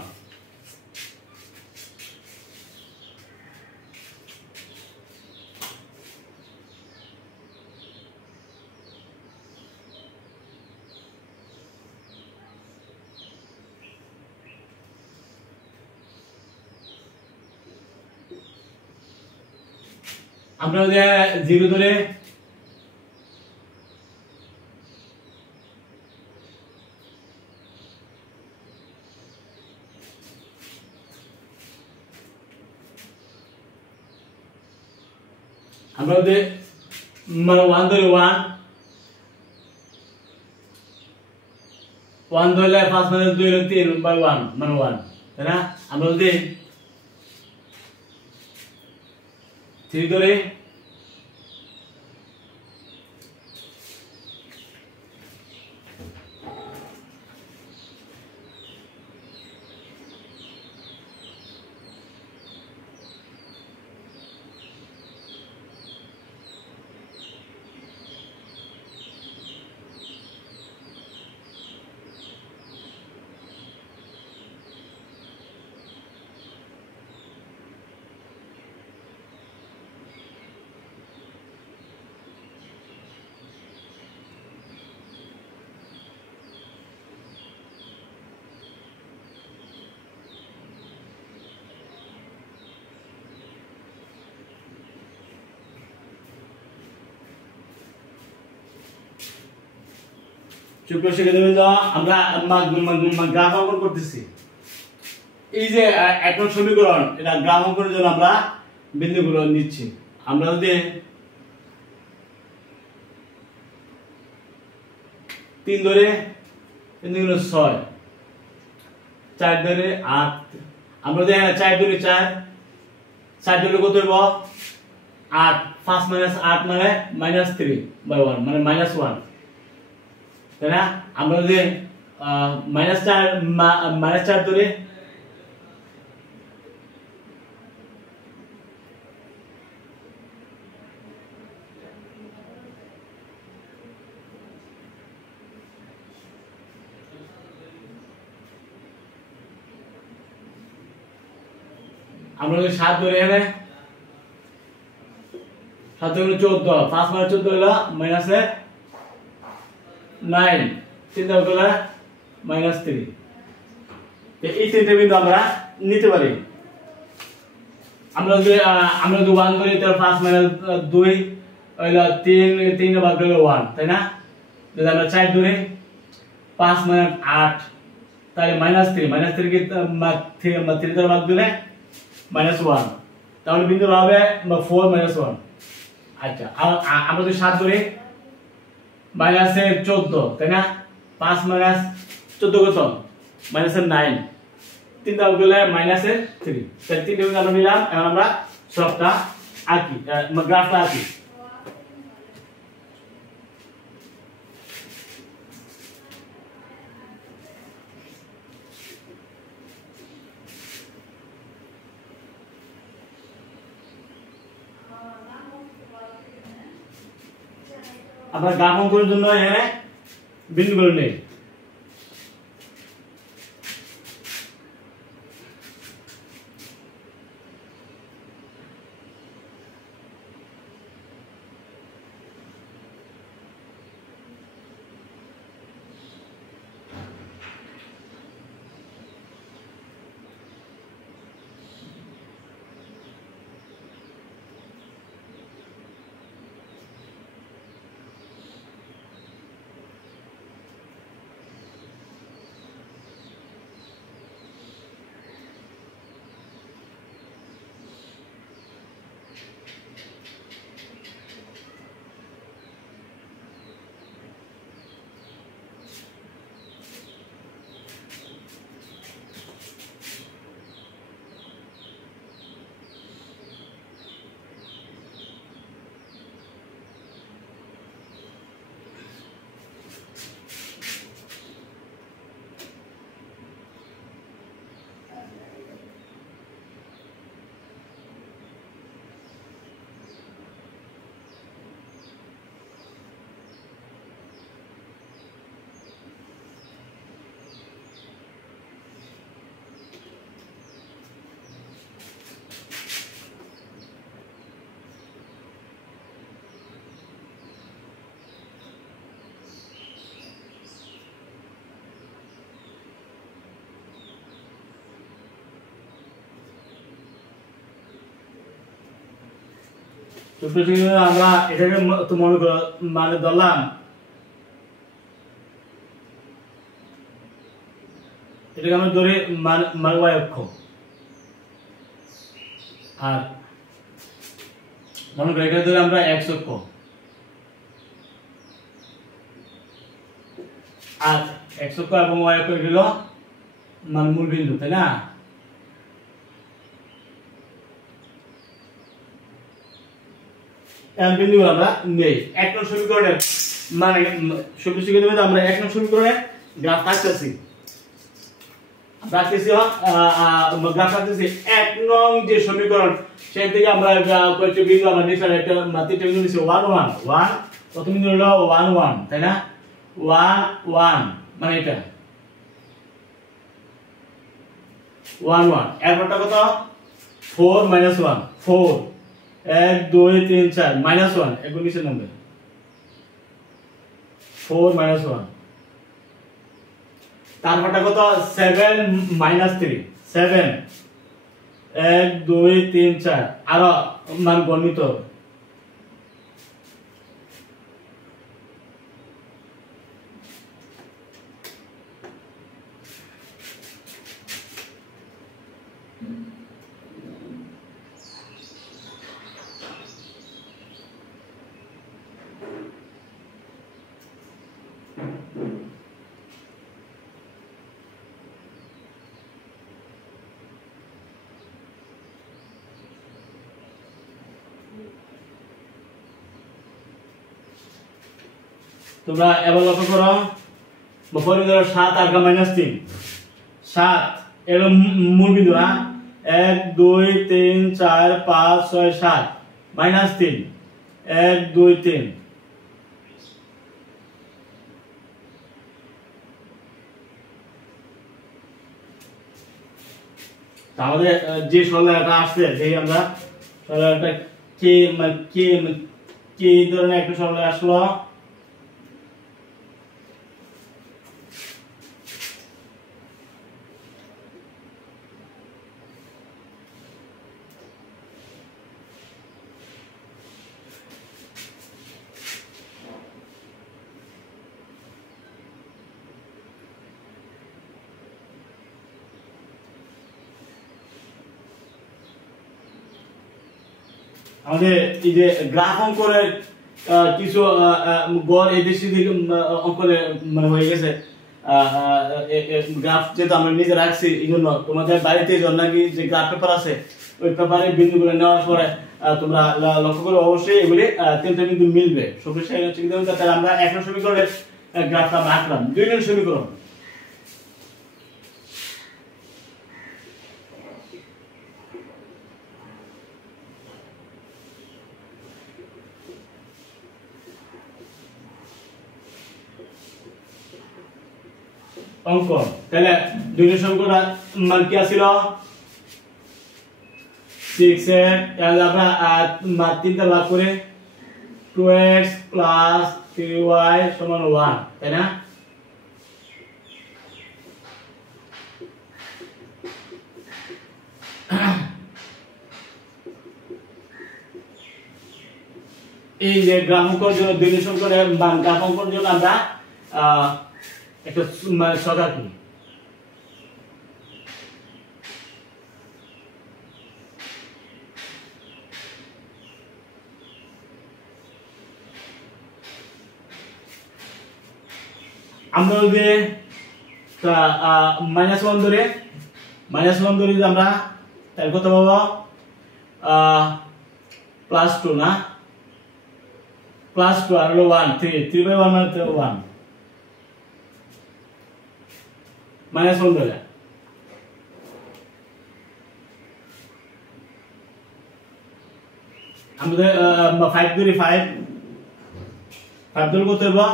আমরা যে জিরো ধরে আমরা যে মানে 1 ধরে 1 ধরলে 5 মানে 2 হলো 3/1 মানে 1 তাই না আমরা যদি 3 ধরে চুপ শিখে দেবে আমরা গ্রাফ অঙ্কন করতেছি এই যে এক নম্বর সমীকরণ এটা গ্রাফ অঙ্কনের জন্য আমরা বিন্দুগুলো নিচ্ছি আমরা যদি 3 ধরে 3 গুলো 6 4 ধরে 8 আমরা যদি 4 ধরে 4 ধরে কত হইব 8 5 মাইনাস 8 মানে -3/1 মানে -1, তাই না? আমরা যদি -4 ধরে আমরা যদি 7 ধরে এখানে 7 গুণ 14, 5 মানে 14 হলো -9, চিন্তা করলে -3। তো এই তিনটে বিন্দু আমরা নিতে পারি। আমরা যদি 1 ধরি তাহলে 5 2 হইলো 3 ভাগ হলো 1, তাই না? যদি আমরা 4 ধরি 5 8, তাহলে -3 কি 3 দ্বারা ভাগ দিলে -1, তাহলে বিন্দু হবে 4 -1। আচ্ছা, আমরা যদি 7 ধরি -14, তাই না? 5 14 কত? -9, 3 দাও গেলে -3। তাহলে 3 বিন্দু আমরা নিলাম। এখন আমরা সবটা আঁকি, গ্রাফটা আঁকি। আমরা গ্রাফ অঙ্কনের জন্য এখানে বিন্দুগুলো নেই। তো আমরা এটাকে তো মনে করো মানে ধরলাম এটাকে আমরা ধরে মানে y অক্ষ, আর মনে করো এটাকে ধরে আমরা x অক্ষ, আর x অক্ষ এবং y অক্ষ হলো মানে মূল বিন্দু, তাই না? এখন বিন্দুগুলো আমরা নেই। 1 নং সমীকরণের মানে সমীকরণে আমরা 1 নং সমীকরণে গ্রাফ আঁকতেছি। গ্রাফ আঁকতেছি 1 নং যে সমীকরণ সেই থেকে আমরা কয়েকটা বিন্দু আমরা নিচে একটা তিনটা বিন্দু নিচে 1 1 1, প্রথম বিন্দু হলো 1 1, তাই না? 1 1 মানে এটা 1 1, এরপরটা কত? 4 1 4, 1 2 3 4 -1, এগুলো নিচে নামবে 4 -1। তারপরটা কত? 7 -3 7, 1 2 3 4, আরো মান গণিত তোমরা এবার লক্ষ্য করো পরে ধরো 7 আর -3 7 এর মূল বিন্দু না 1 2 3 4 5 6 7 -3 1 2 3 আমাদের যে সরলরেখাটা আসছে যে আমরা সরলরেখাটা কে ধরনের একটা সরলরেখা আসলো আমাদের এই যে গ্রাফ অঙ্কনের কিছু গড় এদেশি দিকে অঙ্কনে মানে হয়ে গেছে গ্রাফ যেটা আমরা নিজে রাখছি এই জন্য তোমাদের বাড়িতে যখন নাকি যে গ্রাফ পেপার আছে ওই পেপারে বিন্দুগুলো নেওয়ার পরে তোমরা লক্ষ্য করে অবশ্যই এগুলি তিনটা বিন্দু মিলবে সবশেষে হচ্ছে কিন্তু তাহলে আমরা এক নং সমীকরণের গ্রাফটা আমরা আঁকলাম 2 নং সমীকরণ অঙ্ক তাহলে 2 নং সমীকরণ মান কি ছিল 6 এর তাহলে আমরা তিনটা ভাগ করে 2x 3y 1 তাই না এই যে গ্রাফ অঙ্কনের জন্য 2 নং সমীকরণের মান গ্রাফ অঙ্কনের জন্য আমরা একটা ছক আঁকি আমরা যদি -1 ধরে যদি আমরা তাহলে কত পাবো +2 না +2 আর হলো 1 3/1 মানে 1 -1 ধরে আমাদের 5 ধরে 5 ধরে কত হবে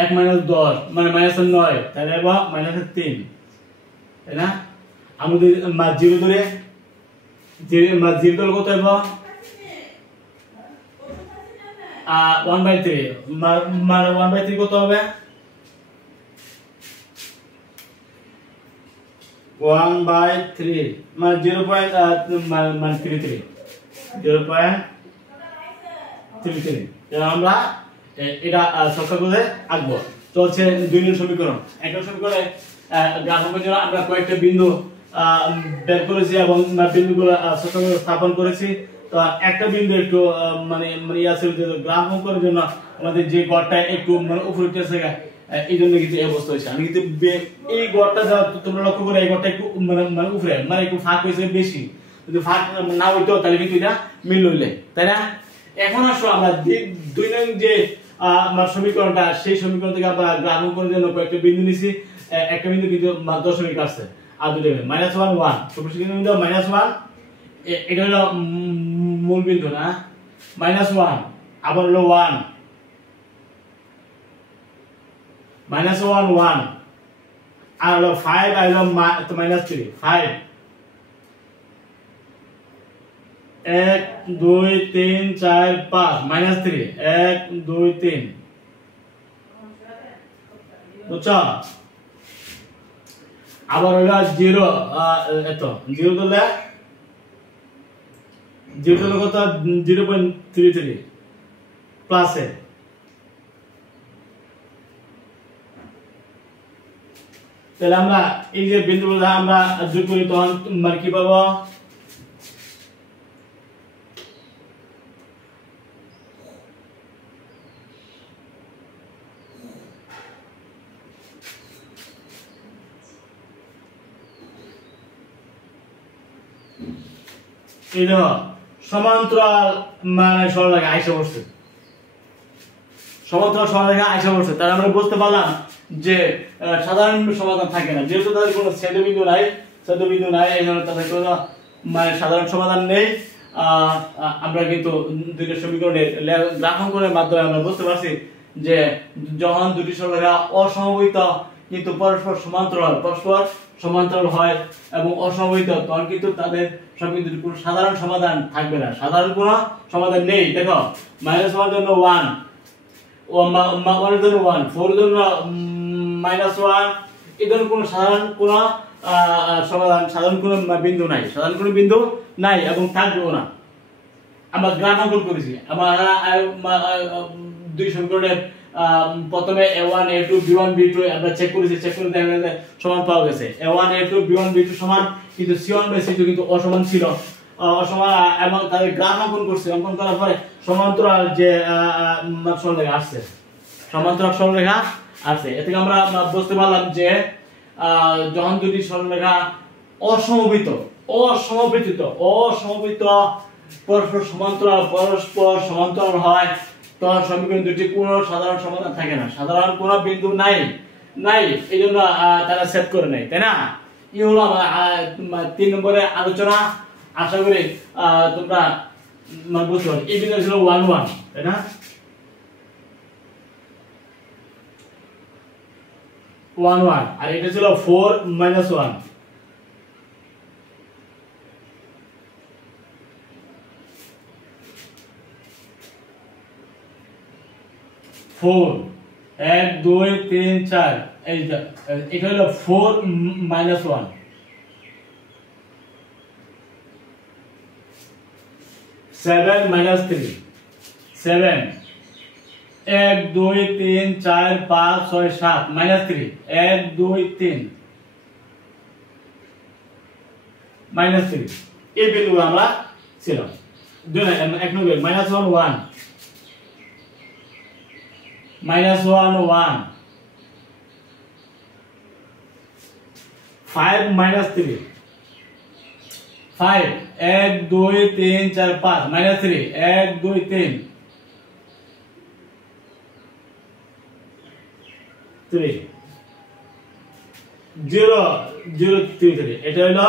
1 - 10 মানে -9 তাহলে হবে -3 তাই না আমাদের 0 ধরে 0 ধরে কত হবে 1/3 মানে 1/3 কত হবে 1/3 মানে 0.33 আমরা এটা সংখ্যা করে আঁকবো চলছে 2 নং সমীকরণ 1 নং সমীকরণে গ্রাফ অঙ্কনের জন্য আমরা কয়েকটা বিন্দু বের করেছি এবং বিন্দুগুলো স্থাপন করেছি তো একটা বিন্দু একটু মানে আছে যে গ্রাফ অঙ্কনের জন্য আমাদের যে গড়টা একটু মানে উপরে উঠেছে এই জন্য কিন্তু এই অবস্থা হয়েছে আমি কিন্তু এই গড়টা যা তোমরা লক্ষ্য করে এই গড়টা একটু মানে উপরে মানে একটু ফাঁক হয়েছে বেশি যদি ফাঁক না হইতো তাহলে কিন্তু এটা মিল হইলে তাই না এখন আসো আমরা 2 নং যে আমার সমীকরণটা সেই সমীকরণ থেকে আমরা গ্রাফ অঙ্কনের জন্য কয়েকটা বিন্দু নিছি একটা বিন্দু কিন্তু দশমিক আসছে আর দুটো -1 1 সবশেষে কিন্তু -1 এটা হলো মূল বিন্দু না -1 আবার হলো 1 -1 1 আর হলো 5 আর হলো -3 5 1 2 3 4 5 -3 1 2 3 বুঝছো আবার হলো 0 এত 0 দিলে কত 0.33 প্লাসে তাহলে আমরা এই যে বিন্দুগুলো আমরা যোগ করি তখন মানে কি পাবো এই দেখো সমান্তরাল মানে সরলরেখা আইসা বসছে সমান্তরাল সরলরেখা আইসা পড়ছে, তাহলে আমরা বুঝতে পারলাম যে সাধারণ সমাধান থাকে না, যেহেতু তাদের কোনো ছেদবিন্দু নাই এই জন্য তাদের কোনো মানে সাধারণ সমাধান নেই। আমরা কিন্তু দুইটা সমীকরণের গ্রাফ অঙ্কনের মাধ্যমে আমরা বুঝতে পারছি যে যখন দুটি সরলরেখা অসমবাহিত কিন্তু পরস্পর সমান্তরাল হয় এবং অসমবাহিত, তখন কিন্তু তাদের সমীকরণের কোনো সাধারণ সমাধান থাকবে না, সাধারণ কোনো সমাধান নেই। দেখো -1 এর জন্য 1, 1 এর জন্য 1, 4 এর জন্য -1, এই ধরনের কোনো সাধারণ কোনো সমাধান, সাধারণ কোনো বিন্দু নাই এবং থাকবেও না। আমরা গ্রাফ অঙ্কন করেছি, আমরা দুই সমীকরণের প্রথমে a1 a2 b1 b2 আমরা চেক করে দেখা গেছে সমান পাওয়া গেছে। a1 a2 b1 b2 সমান, কিন্তু c1 c2 কিন্তু অসমান ছিল, এবং তাদের গ্রাফ অঙ্কন করছে। অঙ্কন করার পরে সমান্তরাল যে সরলরেখা আসছে। এ থেকে আমরা বুঝতে পারলাম যে যখন দুটি সরলরেখা অসমবেত পরস্পর সমান্তরাল হয়, তখন সমীকরণ দুটি কোনো সাধারণ সমাধান থাকে না, সাধারণ কোনো বিন্দু নাই, এই জন্য তারা সেট করে নেয়, তাই না? এই হলো আমার 3 নম্বরের আলোচনা। আশা করি তোমরা বুঝতে পারো। এই বিন্দু ছিল 1 1, তাই না? 1 1, আর এটা ছিল 4 -1। 4 1 2 3 4, এটা হলো 4 -1। 7 -3, 7 1 2 3 4 5 6 7 -3, 1 2 3 -3। এই বিন্দুগুলো আমরা ছিল 1 নম্বর -1 1 -1 1, 5 -3, 5 1 2 3 4 5 -3, 1 2 3 3 0 0 3 3, এটা হলো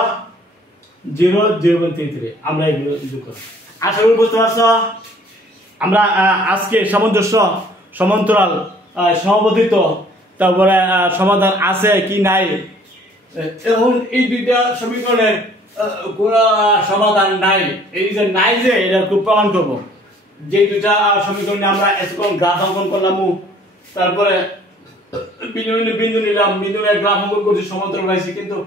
0 0 3 3। আমরা এগুলো যোগ করব। আশা করি বুঝতে পারছো। আমরা আজকে সমান্তরাল সমবর্তিত তারপরে সমাধান আছে কি নাই, এখন এই দুইটা সমীকরণের কোন সমাধান নাই, এই যে নাই যে এটা খুব প্রমাণ করব। যে দুইটা সমীকরণে আমরা এসকল গ্রাফ অঙ্কন করলাম, তারপরে বিন্দু নিলাম, বিন্দুর গ্রাফ অঙ্কন করছি, সমান্তরাল পাইছি, কিন্তু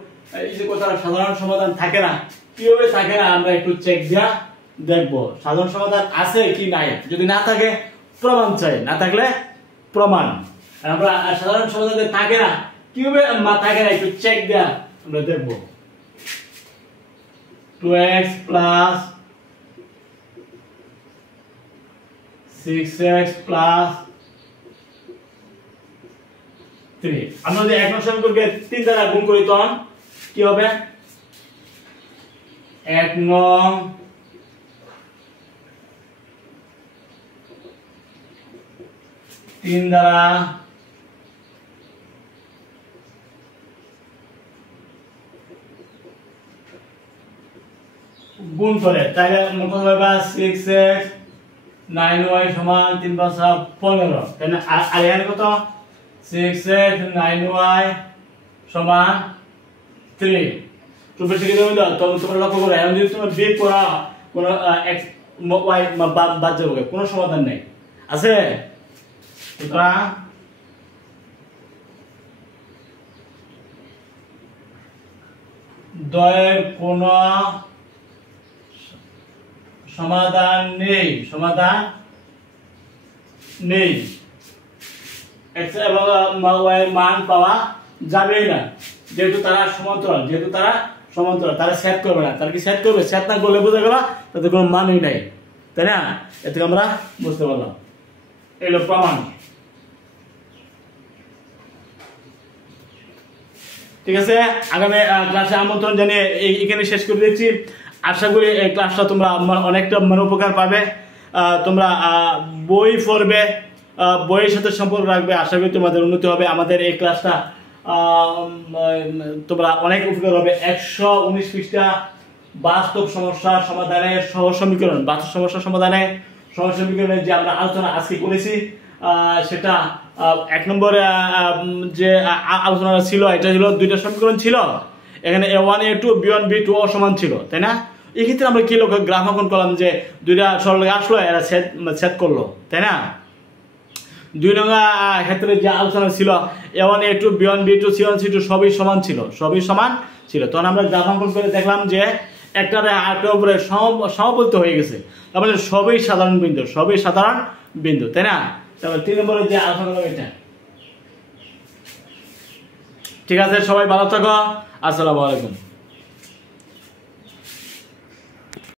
এই যে কথা সাধারণ সমাধান থাকে না, কিভাবে থাকে না আমরা একটু চেক দিয়া দেখবো সাধারণ সমাধান আছে কি নাই। যদি না থাকে প্রমাণ চাই, না থাকলে প্রমাণ। আমরা সাধারণ সমাধান থাকে না, কিভাবে থাকে না একটু চেক দেয়া আমরা দেখবো। 2x plus 6x plus 3, আমরা যদি এক নং সমীকরণকে 3 দ্বারা গুণ করি তখন কি হবে? 1 নং 3 দ্বারা গুণ করে, তাহলে কত হবে? 6x 9y সমান 3 5 15, তাই না? আর এখানে কত? 6x 9y সমান 3। তো বেশি কি হলো? তোমরা লক্ষ্য করো, এখন যদি তোমরা বিয়োগ করা কোন x y বাদ যাবে, কোনো সমাধান নেই, আছে? সুতরাং দ্বয়ের কোনো সমাধান নেই, x এবং y এর মান পাওয়া যাবে না, যেহেতু তারা সমান্তরাল, তারা সেট করবে না। তারা কি সেট করবে? সেট না করলে বোঝা গেল তাদের কোনো মানই নাই, তাই না? এ থেকে আমরা বুঝতে পারলাম, এগুলো প্রমাণ। ঠিক আছে, আগামী ক্লাসে আমন্ত্রণ জানিয়ে এখানে শেষ করে দিচ্ছি। আশা করি এই ক্লাসটা তোমরা অনেকটা উপকার পাবে। তোমরা বই পড়বে, বইয়ের সাথে সম্পর্ক রাখবে। আশা করি তোমাদের উন্নতি হবে। আমাদের এই ক্লাসটা তোমরা অনেক উপকার হবে। 119 পৃষ্ঠা বাস্তব সমস্যা সমাধানে সহজ সমীকরণ, বাস্তব সমস্যা সমাধানে সহজ সমীকরণের যে আমরা আলোচনা আজকে করেছি সেটা 1 নম্বরে যে আলোচনা ছিল এটা ছিল 2টা সমীকরণ ছিল। এখানে a1 a2 b1 b2 সমান ছিল, তাই না? এই ক্ষেত্রে আমরা কি লক্ষ্য গ্রাফ অঙ্কন করলাম যে 2টা সরলরেখা আসলো, এরা ছেদ করলো, তাই না? 2 নম্বর ক্ষেত্রে যে আলোচনা ছিল a1 a2 b1 b2 c1 c2 সবই সমান ছিল। তখন আমরা গ্রাফ অঙ্কন করে দেখলাম যে একটার আরেকটার উপরে সমাপতিত হয়ে গেছে, তার মানে সবই সাধারণ বিন্দু, তাই না? তারপর 3 নম্বরে যে আলোচনা করলাম এটা। ঠিক আছে, সবাই ভালো থাকো। আসসালামু আলাইকুম।